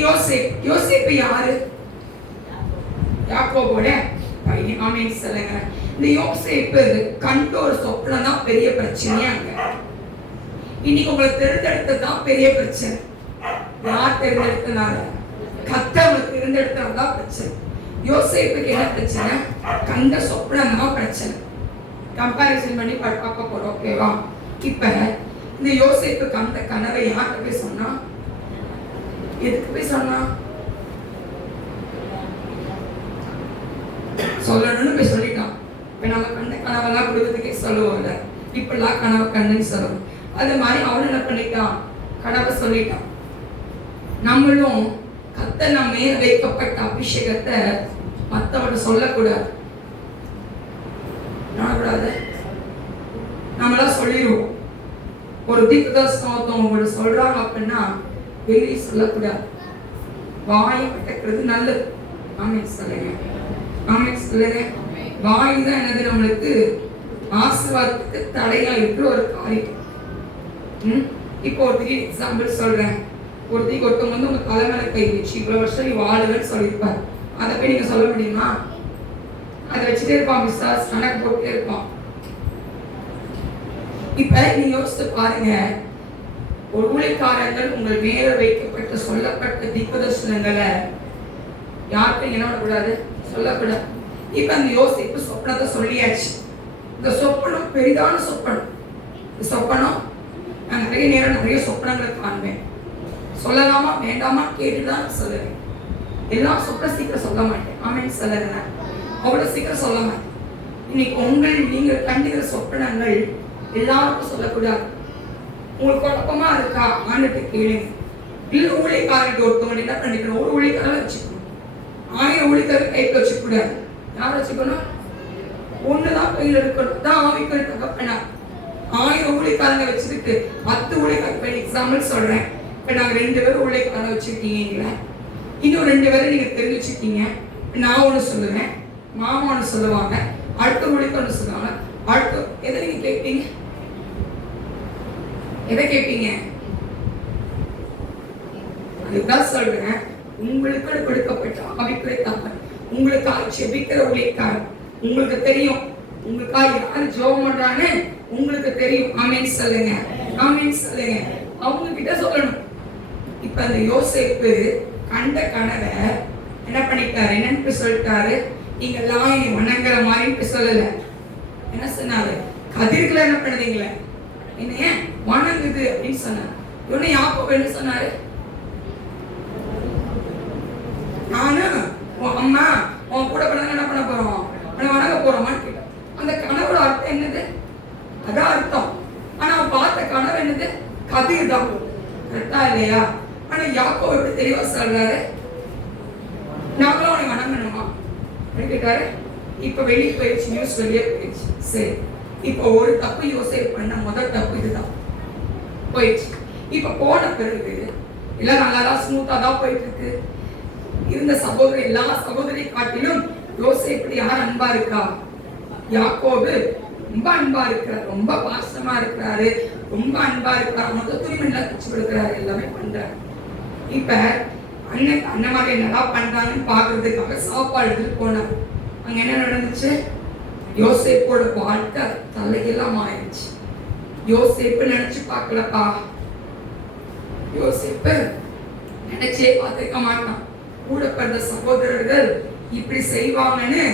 யோசேப்பு யாரு? யாக்கோபோட பையன். ஆமென் சொல்லுங்க. இந்த யோசேப்பு கண்ட ஒரு சொப்பனம் தான் பெரிய பிரச்சனையா அங்க. இன்னைக்கு உங்களை தேர்ந்தெடுத்ததுதான் பெரிய பிரச்சனை. யார் தேர்ந்தெடுத்தனால? கர்த்தர் தேர்ந்தெடுத்ததான் பிரச்சனை. யோசேப்புக்கு என்ன பிரச்சனை? கண்ட சொப்பனம் தான் பிரச்சனை. கம்பேரிசன் பண்ணி பார்க்க போறோம். ஓகேவா? இப்ப இந்த யோசேப்பு கண்ட கனவை யார்கிட்ட போய் சொன்னா? எதுக்கு போய் சொன்னா? சொல்லணும்னு போய் சொல்லிட்டான். இப்ப நம்ம கண்ட கனவெல்லாம் கொடுக்கறதுக்கே சொல்லுவோம்ல, இப்பெல்லாம் கனவு கண்ணுன்னு சொல்லுவோம். அது மாதிரி அவன் என்ன பண்ணிட்டான்? கனவை சொல்லிட்டான். நம்மளும் கர்த்தர் நம்ம மேல வைக்கப்பட்ட அபிஷேகத்தை மற்றவங்க சொல்லக்கூடாது. நம்மளாம் சொல்லிடுவோம். ஒரு தீர்க்கதரிசனம் உங்களுக்கு சொல்றாங்க அப்படின்னா வெளியே சொல்லக்கூடாது. வாயை அடக்கிறது நல்லது. ஆமென் சொல்லுங்க. ஆமென் சொல்லுங்க. வாய் தான் என்னது, நம்மளுக்கு ஆசீர்வாதத்துக்கு தடையா இருக்கிற ஒரு காரியம். இப்போ ஒரு திடீர் எக்ஸாம்பிள் சொல்றேன். ஒருத்தவங்க வந்து உங்க தலைமையில கை வச்சு இவ்வளவு வருஷம் நீ வாழுவேன்னு சொல்லியிருப்பார். அதை போய் நீங்க சொல்ல முடியுமா? அதை வச்சுட்டே இருப்பான், பிசாஸ் கணக்கு போட்டே இருப்பான். இப்ப நீங்க யோசித்து பாருங்க, ஒரு ஊழியக்காரர்கள் உங்கள் மேல வைக்கப்பட்ட சொல்லப்பட்ட தீர்க்கதரிசனங்களை யாருக்கும் என்ன பண்ணக்கூடாது, சொல்லக்கூடாது. இப்ப அந்த யோசிப்பு சொப்பனத்தை சொல்லியாச்சு. இந்த சொப்பனம் பெரிதான சொப்பனம். இந்த சொப்பனம் நான் நிறைய நேரம் நிறைய சொப்பனங்களை காண்பேன். சொல்லலாமா வேண்டாமா கேட்டுதான் சொல்லுவேன். எல்லாம் சொப்பன சீக்கிரம் சொல்ல மாட்டேன். ஆமென் சொல்லுங்க. அவ்வளவு சீக்கிரம் சொல்ல மாட்டேன். இன்னைக்கு நீங்கள் கண்டுகிற சொப்பனங்கள் எல்லாருக்கும் சொல்லக்கூடாது. உங்களுக்கு குழப்பமா இருக்கா ஆண்டுட்டு கேளுங்க. இல்லை ஊழியக்காரர்கிட்ட ஒருத்தவங்க என்ன பண்ணிக்கணும், ஒரு ஊழியக்காரரை வச்சுக்கணும். 1000 ஊழியக்காரர் கையில் வச்சுக்க கூடாது. யார் வச்சுக்கணும்? ஒண்ணுதான் கையில் இருக்கணும். தான் ஆவிக்குரிய தகப்பனா. 1000 ஊழியக்காரங்க வச்சுக்கிட்டு 10 ஊழியக்காரர் எக்ஸாம்பிள் சொல்றேன். இப்ப நாங்க 2 பேரும் ஊழியக்காரங்க வச்சிருக்கீங்களா, இன்னும் 2 பேரும் நீங்க தெரிஞ்சு வச்சுக்கீங்க. நான் ஒண்ணு சொல்லுவேன், மாமா ஒண்ணு சொல்லுவாங்க, அடுத்த ஊழியக்காரர் ஒண்ணு சொல்லுவாங்க. அடுத்த எதை நீங்க கேட்பீங்க? எதை கேட்பீங்க? அதுதான் சொல்றேன். உங்களுக்கு கொடுக்கப்பட்ட ஆவிக்குரிய தகப்பன், உங்களுக்காக ஜெபிக்கிற ஊழியக்காரர், உங்களுக்கு தெரியும் உங்களுக்காக யாரு ஜெபம் பண்றான்னு உங்களுக்கு தெரியும். ஆமென் சொல்லுங்க. ஆமென் சொல்லுங்க. அவங்க கிட்ட சொல்லணும். இப்ப அந்த யோசேப்பு கண்ட கனவை என்ன பண்ணிட்டாரு, என்னன்னு சொல்லிட்டாரு, நீங்க எல்லாம் என்னை வணங்குற மாதிரி சொல்லல. என்ன சொன்னாரு? கதிர்களை என்ன பண்ணுறீங்களே என்னைய வணங்குது அப்படின்னு சொன்னாரு. இவனை யாக்கோபு என்ன சொன்னாரு? நானும் உன் அம்மா உன் கூட பிறந்த என்ன பண்ண போறோம், உன்னை வணங்க போறோமான்னு கேட்டான். அந்த கனவோட அர்த்தம் என்னது? அதான் அர்த்தம். ஆனா அவன் பார்த்த கனவு என்னது? கதிர் தான். கரெக்டா இல்லையா? ஆனா யாக்கோபு எப்படி தெளிவா சொல்றாரு, நாங்களும் அவனை வணங்கணுமா கேட்டாரு. இப்ப வெளியே போயிடுச்சு, நியூஸ் வெளியே போயிடுச்சு. சரி, இப்ப ஒரு தப்பு யோசேப்பு பண்ண முதல் தப்பு இதுதான் போயிடுச்சு. இப்ப போன பிறகு எல்லாம் நல்லாதான் ஸ்மூத்தா தான் போயிட்டு இருக்கு. இருந்த சகோதரி எல்லா சகோதரி காட்டிலும் யோசேப்பு யார் அன்பா இருக்கா? யாக்கோபு ரொம்ப அன்பா இருக்கிறார், ரொம்ப பாசமா இருக்கிறாரு, ரொம்ப அன்பா இருக்கிறார். மொத்த துணிமணிலாம் தச்சு கொடுக்கிறாரு, எல்லாமே பண்றாரு. இப்ப அண்ணன் என்னடா பண்றாங்கன்னு பாக்குறதுக்காக சாப்பாடு எடுத்துட்டு போனார். அங்க என்ன நடந்துச்சு? யோசேப்போட வாழ்க்கை தலையெல்லாம் ஆயிடுச்சு. யோசேப்பு நினைச்சு பார்க்கலப்பா. யோசேப்பு நினைச்சே பார்த்துக்க மாட்டான். கூட பிறந்த சகோதரர்கள் இப்படி செய்வாங்கன்னு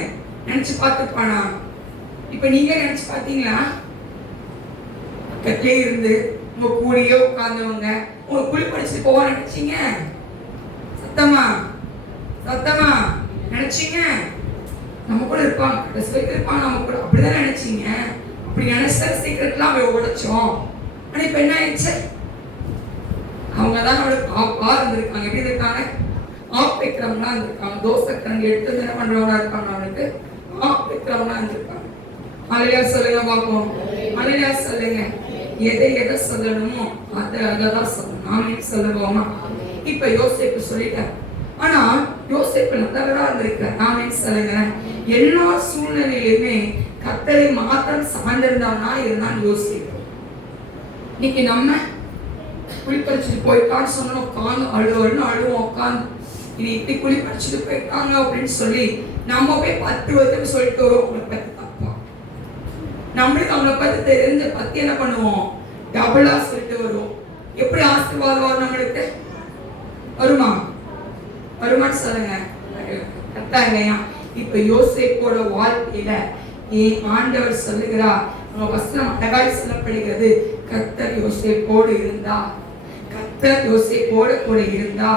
நினைச்சு பார்த்துப்பானா? இப்ப நீங்க நினைச்சு பார்த்தீங்களா? பக்கத்திலே இருந்து உங்க கூடயே உட்கார்ந்தவங்க உங்க குழி படிச்சுட்டு போவா நினைச்சீங்க? சத்தமா சத்தமா நினைச்சீங்க? நம்ம கூட இருப்பாங்க, கடைசி வரைக்கும் இருப்பாங்க நம்ம கூட, அப்படிதான் நினைச்சீங்க. அப்படி நினைச்ச சீக்கிரட்லாம் அவ உடைச்சோம். ஆனா இப்ப என்ன ஆயிடுச்சு? அவங்க தான் நம்மளுக்கு ஆப்பா இருந்திருக்காங்க. எப்படி இருக்காங்க? ஆப் வைக்கிறவங்களா இருந்திருக்காங்க. தோசை கரண்டி எடுத்து என்ன பண்றவங்களா இருக்காங்க, அவனுக்கு ஆப் வைக்கிறவங்களா இருந்திருக்காங்க. அலையா சொல்லுங்க பார்ப்போம். அலையா சொல்லுங்க. எதை சொல்லணுமோ அதான் சொல்லணும். நாமே சொல்லுவோமா? இப்ப யோசேப்பு சொல்லிட்டார். ஆனா யோசேப்பு நல்லவரா இருந்திருக்கார். நாமே சொல்லுங்க. எல்லா சூழ்நிலையிலுமே கர்த்தரை மாத்திரம் சார்ந்திருந்தவனா இருந்தான் யோசேப்பு. இன்னைக்கு நம்ம குளிப்பறிச்சுட்டு போயிட்டான்னு சொன்னோம், உட்காந்து அழுவோம். உட்காந்து இது இப்படி குளிப்பறிச்சுட்டு போயிட்டாங்க அப்படின்னு சொல்லி நம்ம போய் 10 வருஷம் சொல்லிட்டு வரோம். அவங்களை பத்தி தப்பா நம்மளுக்கு அவங்களை பத்தி தெரிஞ்ச பத்தி என்ன பண்ணுவோம், டபுளா சொல்லிட்டு வருவோம். எப்படி ஆசீர்வாதம் வரும் நம்மளுக்கு? வருமான்னு சொல்லுங்க. கரெக்டா இல்லையா? இப்ப யோசேப்போட வாழ்க்கையில ஆண்டவர் சொல்லுகிறார், நம்ம வசனம் அழகாய் சொல்லப்படுகிறது. கர்த்தர் யோசேப்போடு இருந்தா, கர்த்தர் யோசேப்போடு கூட இருந்தா,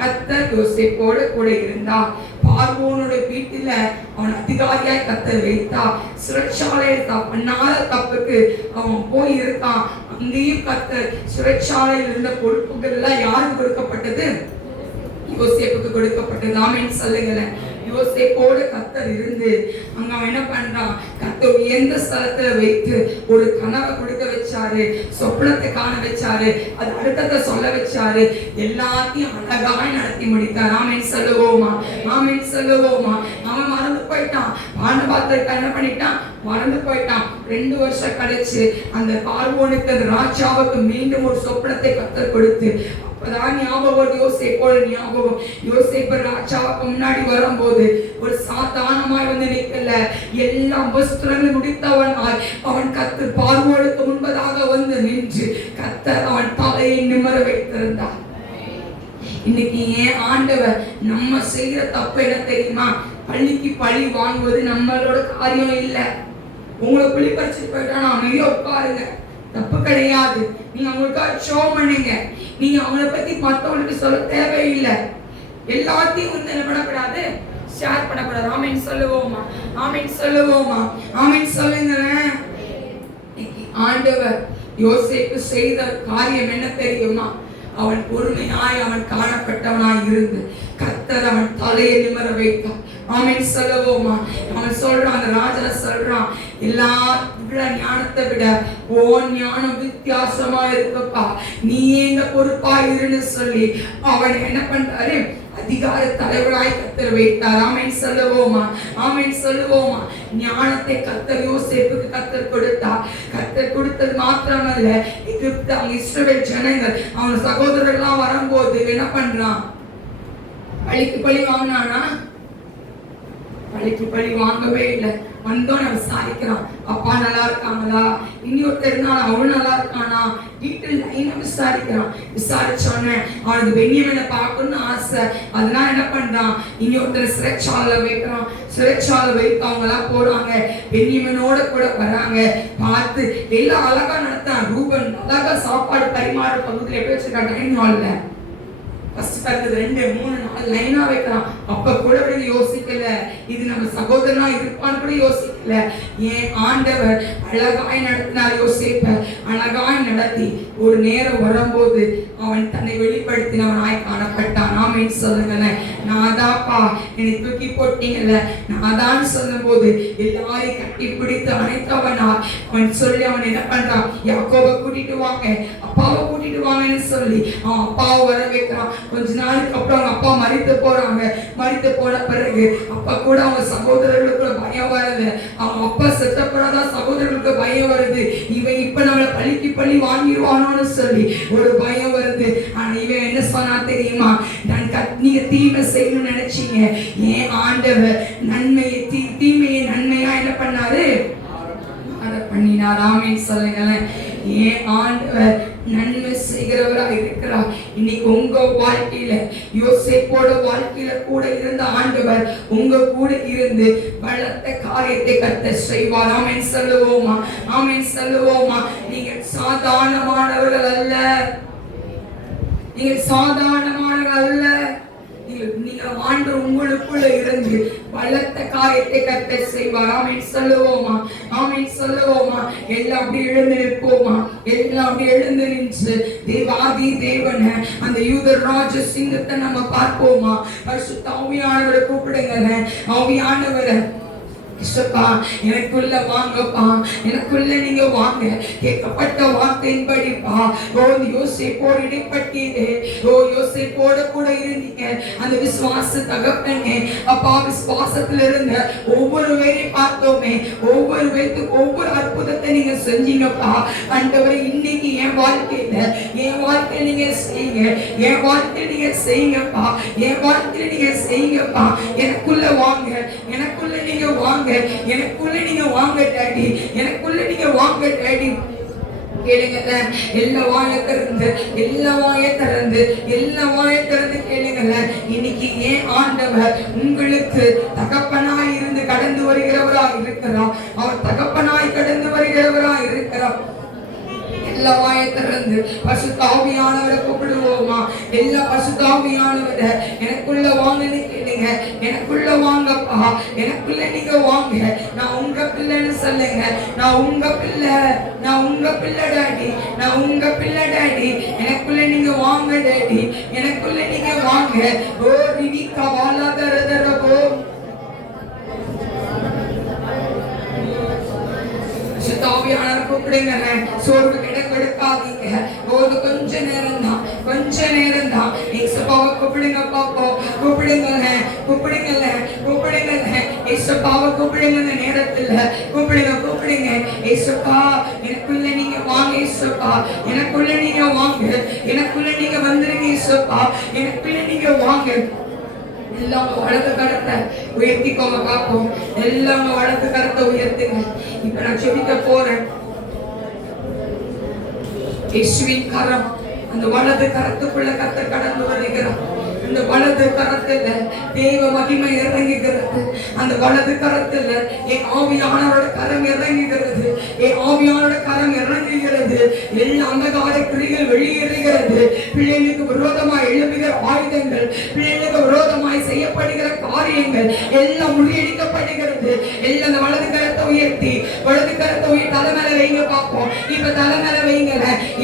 கர்த்தர் யோசேப்போடு கூட இருந்தா. பார்வோனோட வீட்டில அவன் அதிகாரியாய் கர்த்தர் வைத்தா. சிறைச்சாலையில் பண்ணாத தப்புக்கு அவன் போய் இருக்கான். அங்கேயும் கர்த்தர் சிறைச்சாலையில் இருந்த பொறுப்புகள் எல்லாம் யாருக்கு கொடுக்கப்பட்டது? யோசேப்புக்கு கொடுக்கப்பட்டது. ஆமென் சொல்லுங்களேன். யோசேப்போடு கர்த்தர் இருந்து அங்க அவன் என்ன பண்றான், கர்த்தர் எந்த ஸ்தலத்துல வைத்து ஒரு கனவை கொடுக்க வச்சாரு, சொப்பனத்தை காண வச்சாரு, அது அடுத்ததை சொல்ல வச்சாரு, எல்லாத்தையும் அழகாய் நடத்தி முடித்தார். ஆமென் சொல்லுவோமா? ஆமென் சொல்லுவோமா? அவன் மறந்து போயிட்டான். பானபாத்திரத்தை என்ன பண்ணிட்டான்? மறந்து போயிட்டான். 2 வருஷம் கழிச்சு அந்த பார்வோனுக்கு, அந்த ராஜாவுக்கு மீண்டும் ஒரு சொப்பனத்தை கர்த்தர் கொடுத்து, அப்பதான் ஞாபகம் யோசேப்போட ஞாபகம். யோசேப்பு ராஜாவுக்கு முன்னாடி வரும்போது ஒரு சாதாரணமாய் வந்து நிற்கல, எல்லா வஸ்திரங்கள் முடித்தவனாய் அவன் கர்த்தர் பார்வோனுக்கு முன்பதாக வந்து நின்று கர்த்தர் அவன் தலையை நிமிர வைத்திருந்தார். இன்னைக்கு ஏன் ஆண்டவர் நம்ம செய்யற தப்பு என்ன தெரியுமா? பள்ளிக்கு பழி வாங்குவது நம்மளோட காரியம் இல்லை. உங்களை புள்ளி பறிச்சுட்டு போயிட்டா நான் அமைதியா உட்காருங்க, தப்பு கிடையாது. நீங்க அவங்களுக்காக ஷோ பண்ணுங்க. நீங்க அவங்கள பத்தி மற்றவங்களுக்கு சொல்ல தேவையில்லை. எல்லாத்தையும் வந்து என்ன பண்ணக்கூடாது? ஷேர் பண்ணக்கூடாது. ஆமீன் சொல்லுவோமா? ஆமீன் சொல்லுவோமா? ஆமீன் சொல்லுங்க. ஆண்டவர் யோசேப்பு செய்த காரியம் என்ன தெரியுமா? அவன் பொறுமையாய் அவன் காணப்பட்டவனாய் இருந்து கர்த்தர் அவன் தலையை நிமிர வைத்தான். ஆமீன் சொல்லுவோமா? அவன் சொல்றான், அந்த ராஜா சொல்றான், எல்லா ஞானத்தை விட ஓ ஞானம் வித்தியாசமா இருக்கப்பா, நீ எங்க பொறுப்பா இருன்னு சொல்லி அவன் என்ன பண்றாரு? அதிகார தலைவராய் கர்த்தர் வைத்தார். ஆமீன் சொல்லுவோமா? ஆமீன் சொல்லுவோமா? ஞானத்தை கர்த்தர் யோசேப்புக்கு கர்த்தர் கொடுத்தார். கர்த்தர் கொடுத்தது மாத்திரமல்ல, எகிப்து அவங்க இஸ்ரவேல் ஜனங்கள் அவங்க சகோதரர்கள்லாம் வரும்போது என்ன பண்றான்? பழிக்கு பழி வாங்கினானா? பழிக்கு பழி வாங்கவே இல்லை. வந்தோன்னு விசாரிக்கிறான், அப்பா நல்லா இருக்காங்களா, இன்னொருத்தர் இருந்தாலும் அவன் நல்லா இருக்கானா, வீட்டில் லைனா விசாரிக்கிறான். விசாரிச்சோன்னு அவனுக்கு பென்யமீனை பார்க்கணும்னு ஆசை. அதனால என்ன பண்றான்? இன்னொருத்தர் சிறைச்சாலை வைக்கிறான். சிறைச்சாலை வைத்து அவங்க எல்லாம் போறாங்க. பென்யமீனோட கூட வராங்க. பார்த்து எல்லாம் அழகா நடத்தான். ரூபன் அழகா சாப்பாடு பரிமாற பகுதியில் எப்படி வச்சிருக்காங்க? டைனிங் ஹால்ல ஃபர்ஸ்ட் 2, 3, 4 லைனா வைக்கலாம். அப்ப கூட யோசிக்கல, இது நம்ம சகோதரனா இருப்பான்னு கூட யோசிக்கல. ஏன் ஆண்டவர் அழகாய் நடத்தினார். யோசேப்பை அழகாய் நடத்தி ஒரு நேரம் வரும்போது அவன் தன்னை வெளிப்படுத்தினவனாய் காணப்பட்டான். ஆமீன் சொல்லுங்களேன். நான் தான்ப்பா, என்னை தூக்கி போட்டீங்கல்ல, நான் தான் சொல்லும் போது எல்லாரையும் கட்டி பிடித்து அணைத்தவனா அவன் சொல்லி அவன் என்ன பண்றான்? யாக்கோபை கூட்டிட்டு வாங்க, அப்பாவை கூட்டிட்டு வாங்கன்னு சொல்லி அவன் அப்பாவை வர வைக்கிறான். கொஞ்ச நாளுக்கு அப்புறம் அவங்க அப்பா மரித்து போறாங்க. மரித்து போன பிறகு அப்பா கூட அவங்க சகோதரர்களுக்கு பயம் வருது. அவங்க அப்பா செத்தப்படாதான் சகோதரர்களுக்கு பயம் வருது. இவன் இப்ப நம்மளை பழிக்கு பழி வாங்கிடுவானோன்னு சொல்லி ஒரு பயம் வருது. ஆனா இவன் என்ன சொன்னா தெரியுமா? நீங்க தீமை செய்யணும்னு நினைச்சீங்க, ஏன் ஆண்டவர் நன்மையை தீமையை நன்மையா என்ன பண்ணாரு? பண்ணினார். ஆமீன் சொல்லுங்களேன். ஏன் ஆண்டவர் நன்மை செய்கிறவராக இருக்கிறார். இன்னைக்கு உங்க வாழ்க்கையில யோசேப்போட வாழ்க்கையில கூட இருந்த ஆண்டவர் உங்க கூட இருந்து பலத்த காரியத்தை கர்த்தர் செய்வார். ஆமீன் சொல்லுவோமா? ஆமீன் சொல்லுவோமா? நீங்க சாதாரணமானவர்கள் அல்ல. நீங்க சாதாரணமானவர்கள் அல்ல. நீங்க ஆண்டு உங்களுக்குள்ள இருந்து பலத்த காரியத்தை கர்த்தர் செய்வார். ஆமீன் சொல்லுவோமா? ஆமீன் சொல்லுவோமா? எல்லாம் அப்படி எழுந்து நிற்போமா? எல்லாம் அப்படி எழுந்து நின்று தேவாதி தேவனை அந்த யூதர் ராஜ சிங்கத்தை நம்ம பார்ப்போமா? பரிசுத்த ஆவியானவரை கூப்பிடுங்க. ஆவியானவரை எனக்குள்ள வாங்கப்பா, எனக்குள்ள நீங்க வாங்க. கேட்கப்பட்ட வார்த்தையின்படிப்பா யோசேப்போடு இடைப்பட்டீங்க. யோசேப்போட கூட இருந்தீங்க. அந்த விசுவாச தகப்பனே அப்பா, விசுவாசத்துல இருந்த ஒவ்வொரு வேரை பார்த்தோமே, ஒவ்வொரு வேத்துக்கு ஒவ்வொரு அற்புதத்தை நீங்க செஞ்சீங்கப்பா. ஆண்டவரே, இன்னைக்கு என் வாழ்க்கையில நீங்க செய்யுங்க. என் வாழ்க்கையில நீங்க செய்யுங்கப்பா. என் வாழ்க்கையில நீங்க செய்யுங்கப்பா. எனக்குள்ள வாங்க, எனக்குள்ள நீங்க வாங்க, எனக்குள்ள நீங்க வாங்க டாடி, எனக்குள்ள நீங்க வாங்க டாடி. கேளுங்க. எல்லா வாயை திறந்து கேளுங்க. இன்னைக்கு ஏன் ஆண்டவர் உங்களுக்கு தகப்பனாய் இருந்து கடந்து வருகிறவராய் இருக்கிறார். அவர் தகப்பனாய் கடந்து வருகிறவராய் இருக்கிறார். எல்லா வாயை திறந்து பரிசுத்த ஆவியானவரை கூப்பிடுவோமா? எல்லா பரிசுத்த ஆவியானவரை எனக்குள்ள வாங்கன்னு கேளுங்க. எனக்குள்ள வாங்கப்பா, எனக்குள்ள நீங்க வாங்க. நான் உங்க பிள்ளைன்னு சொல்லுங்க. நான் உங்க பிள்ளை, நான் உங்க பிள்ளை டாடி, நான் உங்க பிள்ளை டாடி. எனக்குள்ள நீங்க வாங்க டாடி, எனக்குள்ள நீங்க வாங்க. ஓ ரிவி கவாலா தரதரபோ தாவியானவர் கூப்பிடுங்க. சோர்வு இடம் கொடுக்காதீங்க. போது கொஞ்ச நேரம் தான், கொஞ்ச நேரம் தான். இயேசுப்பாவை கூப்பிடுங்க பாப்போம். கூப்பிடுங்க, கூப்பிடுங்க, கூப்பிடுங்க. இயேசுப்பாவை கூப்பிடுங்க. இந்த நேரத்துல கூப்பிடுங்க, கூப்பிடுங்க. இயேசுப்பா எனக்குள்ள நீங்க வாங்க. இயேசுப்பா எனக்குள்ள நீங்க வாங்க. எனக்குள்ள நீங்க வந்துருங்க. இயேசுப்பா எனக்குள்ள நீங்க வாங்க. எல்லாம் வலது கரத்தை உயர்த்திக்கோங்க பார்ப்போம். எல்லாம் வலது கரத்தை உயர்த்துங்க. இப்ப நான் செபிக்க போறேன். இயேசுவின் கரம், அந்த வலது கரத்துக்குள்ள கர்த்தர் கடந்து வருகிறார். அந்த வலது கரத்துல தேவ மகிமை இறங்குகிறது. அந்த வலது கரத்துல என் ஆவியானவரோட கரம் இறங்குகிறது. என் ஆவியானோட கரம் இறங்குகிறது. எல்லா அந்தகார கிரிகள் வெளியேறுகிறது. பிள்ளைகளுக்கு விரோதமாய் எழுப்புகிற ஆயுதங்கள், பிள்ளைகளுக்கு விரோதமாய் செய்யப்படுகிற காரியங்கள் எல்லாம் முறியடிக்கப்படுகிறது. எல்லாம் அந்த வலது கரத்தை உயர்த்தி, வலது கரத்தை உயர்த்தி தலைமையில வைங்க பார்ப்போம். இப்ப தலைமையில வைங்க.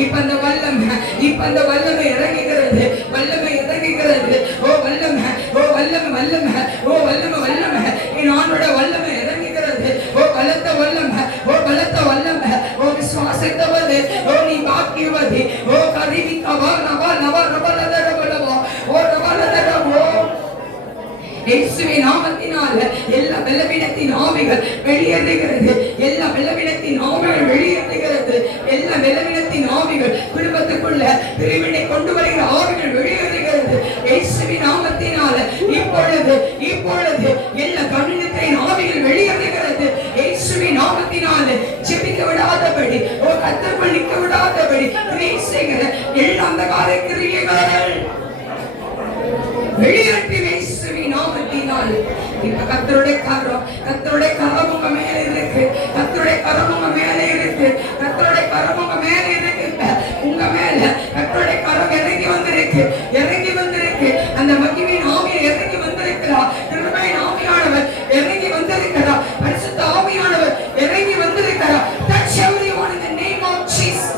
இப்ப அந்த வல்லமை, இப்ப அந்த வல்லமை இறங்குகிறது. வல்லமை இறங்குகிறது. ஓ வல்லமை, ஓ வல்லமை, வல்லமை, ஓ வல்லமை, வல்லமை. என் ஆண்டோட வல்லமை இறங்குகிறது. ஓ பலத்த வல்லமை, ஓ பலத்த வல்லமை. ஓ விசுவாசித்தவரே, ஓ நீ பாக்கியவரே, ஓ கரிவிக்கவா நவா நவா ரபலதரபலவா, ஓ ரபலதரபோ. இயேசுவின் நாமத்தினால எல்லா பலவீனத்தின் ஆவிகள் வெளியேறுகிறது. எல்லா பலவீனத்தின் ஆவிகள் வெளியேறுகிறது. எல்லா பலவீனத்தின் ஆவிகள் குடும்பத்துக்குள்ள பிரிவினை கொண்டு வருகிற ஆவிகள் வெளியேறுகிறது. இயேசுவின் நாமத்தினால இப்பொழுது இப்பொழுது எல்லா கடினத்தின் ஆவிகள் வெளியேறுகிறது. இயேசுவின் நாமத்தினால ஜெபிக்க விடாதபடி, ஓ கர்த்தருக்குள் நிற்க விடாதபடி கிரீசைகிற எல்லா அந்தகார கிரியைகள் வெளியேற்றி இயேசுவின் நாமத்தினால. இப்ப கர்த்தருடைய கரம், கர்த்தருடைய கரம் உங்க மேல இருக்கு. கர்த்தருடைய கரம் உங்க மேல இருக்கு. கர்த்தருடைய கரம் உங்க மேல இருக்கு. உங்க மேல கர்த்தருடைய கரம் இறங்கி வந்திருக்கு. இறங்கி வந்திருக்கு. அந்த மகிமையின் ஆவியை இறங்கி வந்திருக்கிறார். கிருபையின் ஆவியானவர் இறங்கி வந்திருக்கிறார். பரிசுத்த ஆவியானவர் இறங்கி வந்திருக்கிறார். Touch everyone in the name of Jesus.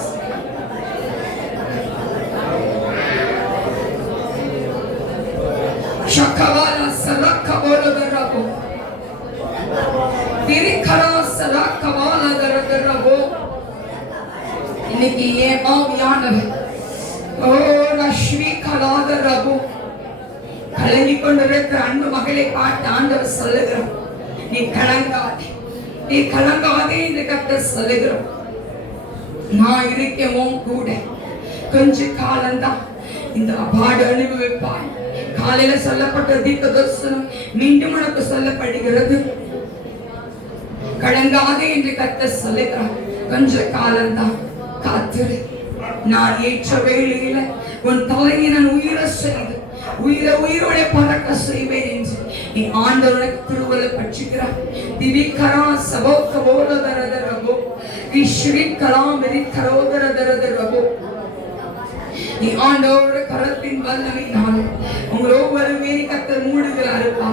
Shakavala salakabola darabo. Dirikara salakavala darabo. இன்னைக்கு ஏன் ஆவியானவர் ஓ ரஷ்மி கலாதரபோ கலங்கி கொண்டிருக்கிற அன்பு மகளை பார்த்து ஆண்டவர் சொல்லுகிறார், நீ கலங்காதே, நீ கலங்காதே என்று கர்த்தர் சொல்லுகிறார். நான் இருக்கவும் கூட கொஞ்ச காலம்தான் இந்த பாடு அனுபவிப்பாய். காலையில சொல்லப்பட்ட தீர்க்க தரிசனம் மீண்டும் உனக்கு சொல்லப்படுகிறது. கலங்காதே என்று கர்த்தர் சொல்லுகிறார். கொஞ்ச காலம்தான் காத்திரு. நான் ஏற்ற வேளையில உன் தலையை நான் உயிர செய்து உயிரோட பறக்க செய்வேன் என்று நீ ஆண்டவனுக்கு திருவள்ள பட்சிக்கிறார். திவிகரா சபோக்க போலதரதரபோ விஸ்விகலாம் வெரிதரோதரதரதரபோ. நீ ஆண்டவரோட கரத்தின் வல்லமையினால் உங்கள் ஒவ்வொரு பேரி கர்த்தர் மூடுகிறாருப்பா.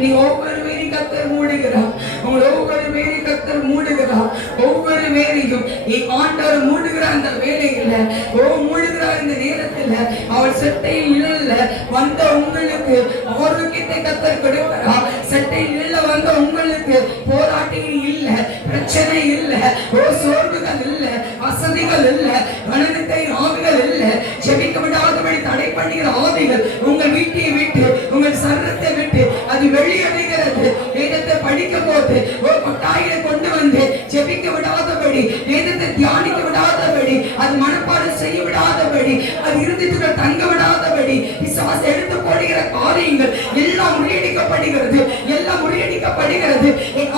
நீ ஒவ்வொரு பேரி கர்த்தர் மூடுகிறார். உங்கள் ஒவ்வொரு பேரி கர்த்தர் மூடுகிறார். ஒவ்வொரு வேலையும் நீ ஆண்டவர் மூடுகிறார். அந்த வேலையில ஓ மூடுகிறார். இந்த நேரத்துல அவர் சட்டையில் நிழல்ல வந்த உங்களுக்கு ஆரோக்கியத்தை கர்த்தர் கொடுக்கிறார். சட்டையில் நிழல்ல வந்த உங்களுக்கு போராட்டம் இல்ல, பிரச்சனை இல்ல, ஓ சோர்வுகள் இல்ல, வசதிகள் இல்ல, கணனத்தை ஆவிகள் இல்ல, ஜெபிக்க விடாதபடி தடை பண்ணுகிற ஆவிகள் உங்கள் வீட்டை விட்டு, உங்கள் சரீரத்தை விட்டு அது வெளியேறுகிறது. வேதத்தை படிக்கும் போது ஒரு கொட்டாயிலை கொண்டு வந்து ஜெபிக்க விடாதபடி, வேதத்தை தியானிக்க விடாதபடி, அது மனப்பாடம் செய்ய விடாதபடி, அது இருதயத்துக்குள் தங்க விடாதபடி பிசாசு எடுத்து போடுகிற காரியங்கள் எல்லாம் முறியடிக்கப்படுகிறது. எல்லாம் முறியடிக்கப்படுகிறது.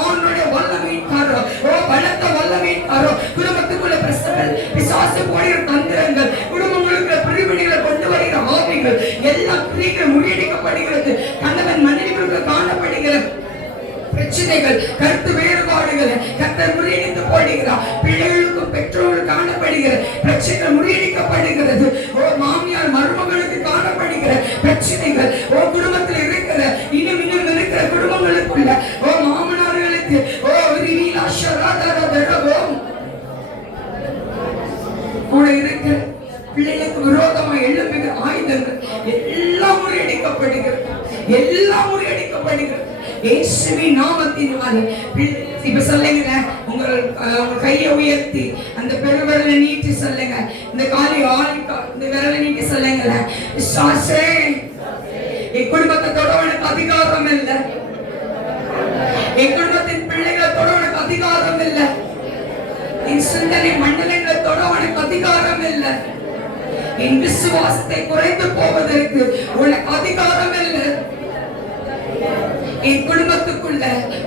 ஆண்டவருடைய வல்லமைக்காரோ, ஓ பலத்த வல்லமைக்காரோ, குடும்பத்துக்குள்ள பிரச்சனைகள், பிசாசு போடுகிற தந்திரங்கள், குடும்பங்களுக்கு பிரிவினைகளை கொண்டு வருகிற ஆவிகள் எல்லாம் கிரியைகள் முறியடிக்கப்படுகிறது. கணவன் மனைவிகளுக்கு காணப்படுகிற பிரச்சனைகள், கருத்து வேறுபாடுகள் கர்த்தர் முறியடித்து போடுகிறார். பிள்ளைகளுக்கும் பெற்றோர்களுக்கு காணப்படுகிற பிரச்சனைகள் முறியடிக்கப்படுகிறது. ஓ மாமியார் மருமகளுக்கு காணப்படுகிற பிரச்சனைகள், ஓ குடும்பத்தில் இருக்கிற இன்னும் இருக்கிற குடும்பங்களுக்குள்ள, ஓ மாமனார்களுக்கு, ஓ கூட இருக்கிற பிள்ளைகளுக்கு விரோதமாக எழுப்புகிற ஆயுதங்கள் எல்லாம் முறியடிக்கப்படுகிறது. எல்லாம் முறியடிக்கப்படுகிறது. இயேசுவின் நாமத்தினாலே. இப்ப சொல்லுங்க, உங்க உங்க கையை உயர்த்தி அந்த பெருவிரலை நீட்டி சொல்லுங்க. இந்த காலை இந்த விரலை நீட்டி சொல்லுங்களேன். விசுவாசே, என் குடும்பத்தை தொட உனக்கு அதிகாரம் இல்லை. என் குடும்பத்தின் பிள்ளைகளை தொட உனக்கு அதிகாரம் இல்லை. என் சிந்தனை மண்டலங்களை தொட உனக்கு அதிகாரம் இல்லை. என் விசுவாசத்தை குறைந்து போவதற்கு உனக்கு அதிகாரம் இல்லை. என் குடும்பத்துக்குள்ள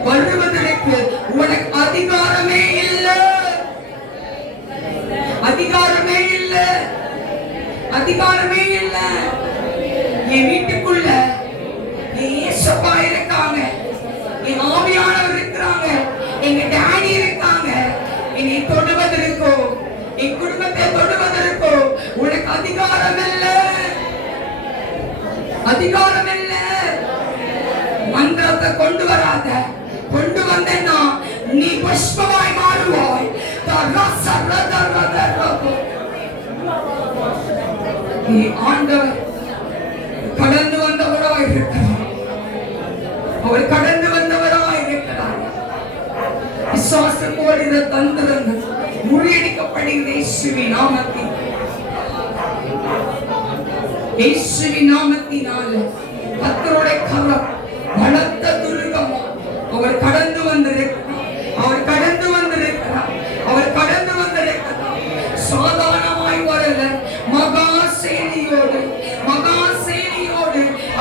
வருவதற்கு உனக்கு அதிகாரமே இல்லை. அதிகாரமே இல்லை. அதிகாரமே இல்லை. என் வீட்டுக்குள்ள என் இயேசுப்பா இருக்காங்க, என் ஆவியானவர் இருக்கிறாங்க, எங்க டாடி இருக்காங்க. என்னை தொடுவதற்கோ என் குடும்பத்தை தொடுவதற்கோ உனக்கு அதிகாரம் இல்லை. அதிகாரம் இல்லை. மந்திரத்தை கொண்டு வராத. கொண்டு வந்தேன்னா நீ புஷ்பமாய் மாறுவாய். ஆண்டவர் கடந்து வந்தவராய் இருக்கிறார். அவர் கடந்து வந்தவராய் இருக்கிறார். விசுவாசத்தோடு இந்த தந்திரங்கள் முறியடிக்கப்படுகிற இயேசுவின் நாமத்தில், இயேசுவின் நாமத்தினால கர்த்தருடைய கரம் பலத்த துருகமா அவர் கடந்து வந்திருக்கிறார். அவர் கடந்து வந்திருக்கிறார். அவர் கடந்து வந்திருக்கிறார். சாதாரணமாய் வரல, மகா சேனையோடு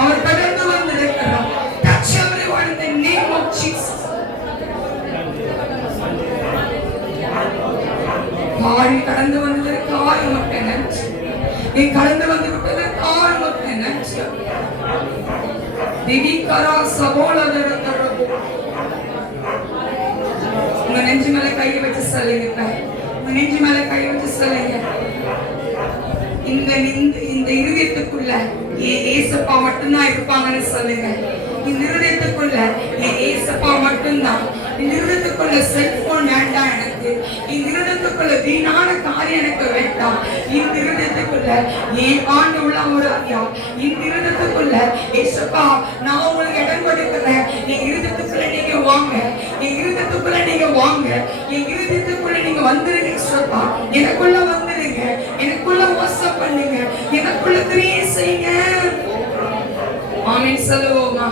அவர் கடந்து வந்திருக்கிறார். Touch everyone in the name of Jesus. காரி கடந்து வந்ததற்காக உமக்கு நன்றி. நீ கடந்து வந்து விட்டதற்காக உமக்கு நன்றி. திவிகரா சபோலதரதரபோ. உங்க நெஞ்சு மேல கையை வச்சு சொல்லுங்க. உங்க நெஞ்சு மேல கையை வச்சு சொல்லுங்க. இந்த இருதயத்துக்குள்ள ஏசப்பா மட்டும்தான் இருப்பாங்கன்னு சொல்லுங்க. இந்த இருதயத்துக்குள்ள ஏசப்பா மட்டும்தான். இந்த இருதயத்துக்குள்ள செல்போன் வேண்டாம் எனக்கு. இந்த இருதயத்துக்குள்ள வீணான காரியம் எனக்கு வேண்டாம். இந்த இருதயத்துக்குள்ள ஏன் ஆண்டு உள்ள ஒரு ஐயா, இந்த இருதயத்துக்குள்ள ஏசப்பா நான் உங்களுக்கு இடம் கொடுக்கிறேன். என் இருதயத்துக்குள்ள நீங்க வாங்க. என் இருதயத்துக்குள்ள நீங்க வாங்க. என் இருதயத்துக்குள்ள நீங்க வந்துருங்க. ஏசப்பா எனக்குள்ள வந்துருங்க. எனக்குள்ள வாசம் பண்ணுங்க. எனக்குள்ள கிரியை செய்யுங்க. ஆமென் சொல்லுவோமா?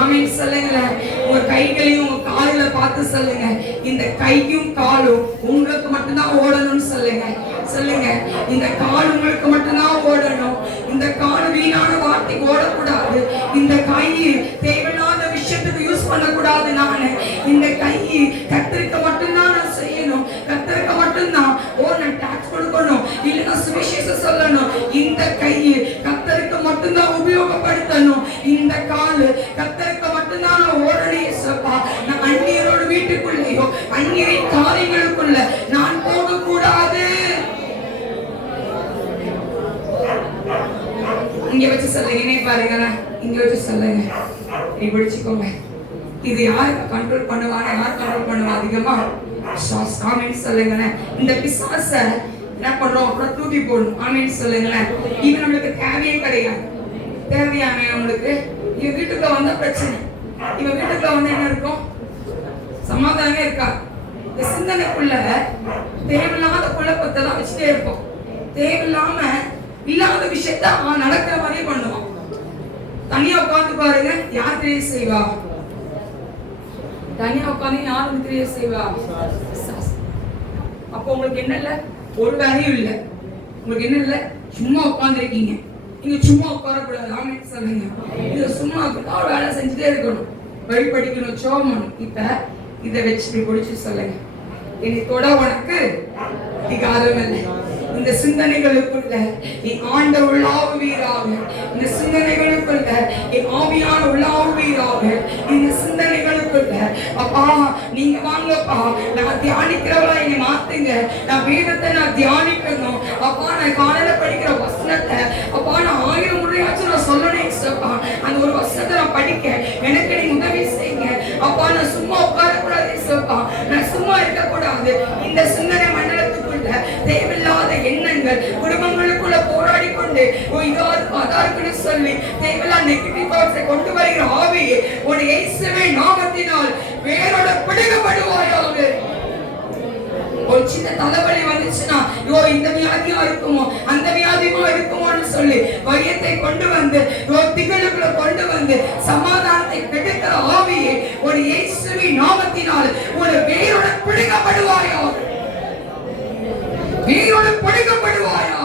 ஆமென் சொல்லுங்க. உங்க கைகளையும் உங்க கால்களை பார்த்து சொல்லுங்க. இந்த கையும் காலும் உங்களுக்கு மட்டும்தான் ஓடணும்னு சொல்லுங்க. சொல்லுங்க, இந்த கால் உங்களுக்கு மட்டும்தான் ஓடணும். இந்த கால் வீணான வார்த்தைக்கு ஓடக்கூடாது. இந்த கை தேவையில்லாத விஷயத்துக்கு யூஸ் பண்ணக்கூடாது. நானு இந்த கை கர்த்தருக்கு மட்டும்தான் நான் செய்யணும். கர்த்தருக்கு மட்டும்தான் நான் டாக்ஸ் கொடுக்கணும், இல்லைன்னா சுவிசேஷம் சொல்லணும். இந்த கை கர்த்தருக்கு மட்டும்தான் உபயோகப்படுத்தணும். இந்த கால் கர்த்தருக்கு மட்டும்தான் நான் ஓடணும். ஏசப்பா நான் அந்நியரோட வீட்டுக்குள்ளேயோ அந்நியரின் காரியங்களுக்குள்ள நான் போகக்கூடாது. இங்க வச்சு சொல்லுங்க. இணை பாருங்க, இங்க வச்சு சொல்லுங்க. நீ பிடிச்சுக்கோங்க. இது யாரு கண்ட்ரோல் பண்ணுவாங்க? யார் கண்ட்ரோல் பண்ணுவா அதிகமா? ஆமென் சொல்லுங்களேன். இந்த பிசாச என்ன பண்றோம்? அப்புறம் தூக்கி போடணும். ஆமென் சொல்லுங்களேன். இது நம்மளுக்கு தேவையே கிடையாது. தேவையான நம்மளுக்கு இவன் வீட்டுக்குள்ள வந்த பிரச்சனை. இவன் வீட்டுக்குள்ள வந்து என்ன இருக்கும்? சமாதானமே இருக்கா? இந்த சிந்தனைக்குள்ள தேவையில்லாத குழப்பத்தை தான் வச்சுட்டே இருப்போம். தேவையில்லாம இல்லாத விஷயத்த நடக்கிற மாதிரியே பண்ணுவான். தனியா உட்காந்து பாருங்க, யார் கிரியை செய்வா? தனியா உட்காந்து யார் கிரியை செய்வா? அப்போ உங்களுக்கு என்ன இல்ல? ஒரு வேலையும் இல்லை. உங்களுக்கு என்ன இல்லை? சும்மா உட்கார்ந்து இருக்கீங்க. நீங்க சும்மா உட்காரக்கூடாது. ஆமென் சொல்லுங்க. இது சும்மா ஒரு வேலை செஞ்சுட்டே இருக்கணும். வழி படிக்கணும், சோமணும். இப்ப இதை வச்சு பிடிச்சு சொல்லுங்க. என்னை தொட உனக்கு அதிகாரம் இல்லை. இந்த சிந்தனைகளுக்குள்ள நீ ஆண்ட உள்ளாவுவீராக. இந்த சிந்தனைகளுக்குள்ள நீ ஆவியான உள்ளாவுவீராக. இந்த சிந்தனைகளுக்குள்ள அப்பா நீங்க வாங்கப்பா, நான் தியானிக்கிறவளா என்னை மாத்துங்க. நான் வேதத்தை நான் தியானிக்கணும். அப்பா நான் காலையில படிக்கிற வசனத்தை அப்பா நான் 1000 முறையாச்சும் நான் சொல்லணும். ஏசப்பா அந்த ஒரு வசனத்தை நான் படிக்க எனக்கு நீ உதவி செய்யுங்க. அப்பா நான் சும்மா உட்காரக்கூடாது. ஏசப்பா நான் சும்மா இருக்கக்கூடாது. இந்த சிந்தனை மண்டலத்துக்குள்ள தேவையில்லாத எண்ணங்கள் குடும்பங்களுக்குள்ள போராடி கொண்டு அதாருக்குன்னு சொல்லி தேவையில்லாத நெகட்டிவ் தாட்ஸை கொண்டு வருகிற ஆவியே உன் இயேசுவின் நாமத்தினால் வேரோட பிடுங்கப்படுவாயாக. ஒரு சின்ன தலைவலி வந்துச்சுன்னா ஐயோ இந்த வியாதியா இருக்குமோ அந்த வியாதியுமா இருக்குமோன்னு சொல்லி பயத்தை கொண்டு வந்து திகழுக்குள்ள கொண்டு வந்து சமாதானத்தை கெடுக்கிற ஆவியே ஒரு இயேசுவின் நாமத்தினால் ஒரு வேரோட பிடிக்கப்படுவாயோ, வேரோட பிடிக்கப்படுவாயோ.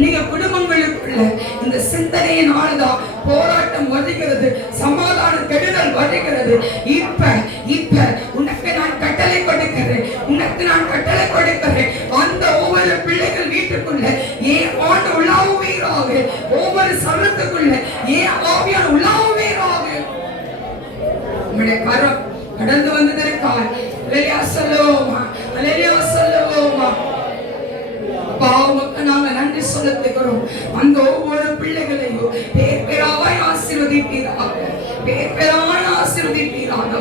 நீங்க குடும்பங்களுக்குள்ள இந்த சிந்தனையினாலதான் போராட்டம் வருகிறது, சமாதானம் கெடுதல் வருகிறது. இப்ப உனக்கு நான் கட்டளை கொடுக்கிறேன், உனக்கு நான் கட்டளை கொடுக்கிறேன். அந்த ஒவ்வொரு பிள்ளைகள் வீட்டுக்குள்ள ஏன் ஆண்டு உலாவுவீராக, ஒவ்வொரு சரத்துக்குள்ள ஏன் ஆவியான உலாவுவீராக. உங்களுடைய கரம் கடந்து வந்ததற்காக அல்லேலூயா சொல்லுவோமா, அல்லேலூயா சொல்லுவோமா. பாவமுக்கு நாங்க நன்றி செலுத்துகிறோம். அந்த ஒவ்வொரு பிள்ளைகளையும் பேர் பேராய் ஆசீர்வதிப்பீராக, பேர் பேராய் ஆசீர்வதிப்பீராக.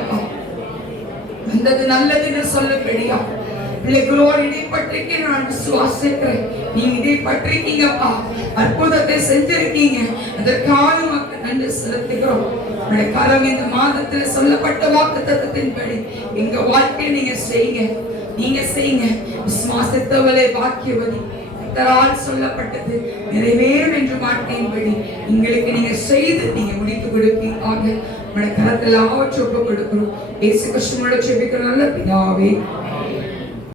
வந்தது நல்லதுன்னு சொல்லும்படியா பிள்ளைகளோடு இதை பற்றிக்க நான் விசுவாசிக்கிறேன். நீங்க இதை பற்றிக்கீங்கப்பா, அற்புதத்தை செஞ்சிருக்கீங்க, அதற்காக மக்கள் நன்றி செலுத்துகிறோம். கரம் இந்த மாதத்தில் சொல்லப்பட்ட வாக்குத்தத்தத்தின்படி எங்க வாழ்க்கையை நீங்க செய்யுங்க, நீங்க செய்யுங்க. விசுவாசித்தவளே பாக்கியவதி, கர்த்தரால் சொல்லப்பட்டது நிறைவேறும் என்று வார்த்தையின்படி எங்களுக்கு நீங்க செய்து நீங்க முடித்து கொடுப்பீங்க. உங்களுடைய கரத்தில் ஆவற்று ஒப்பு கொடுக்கிறோம். இயேசு கிறிஸ்துவோட ஜெபிக்கிற நல்ல பிதாவே.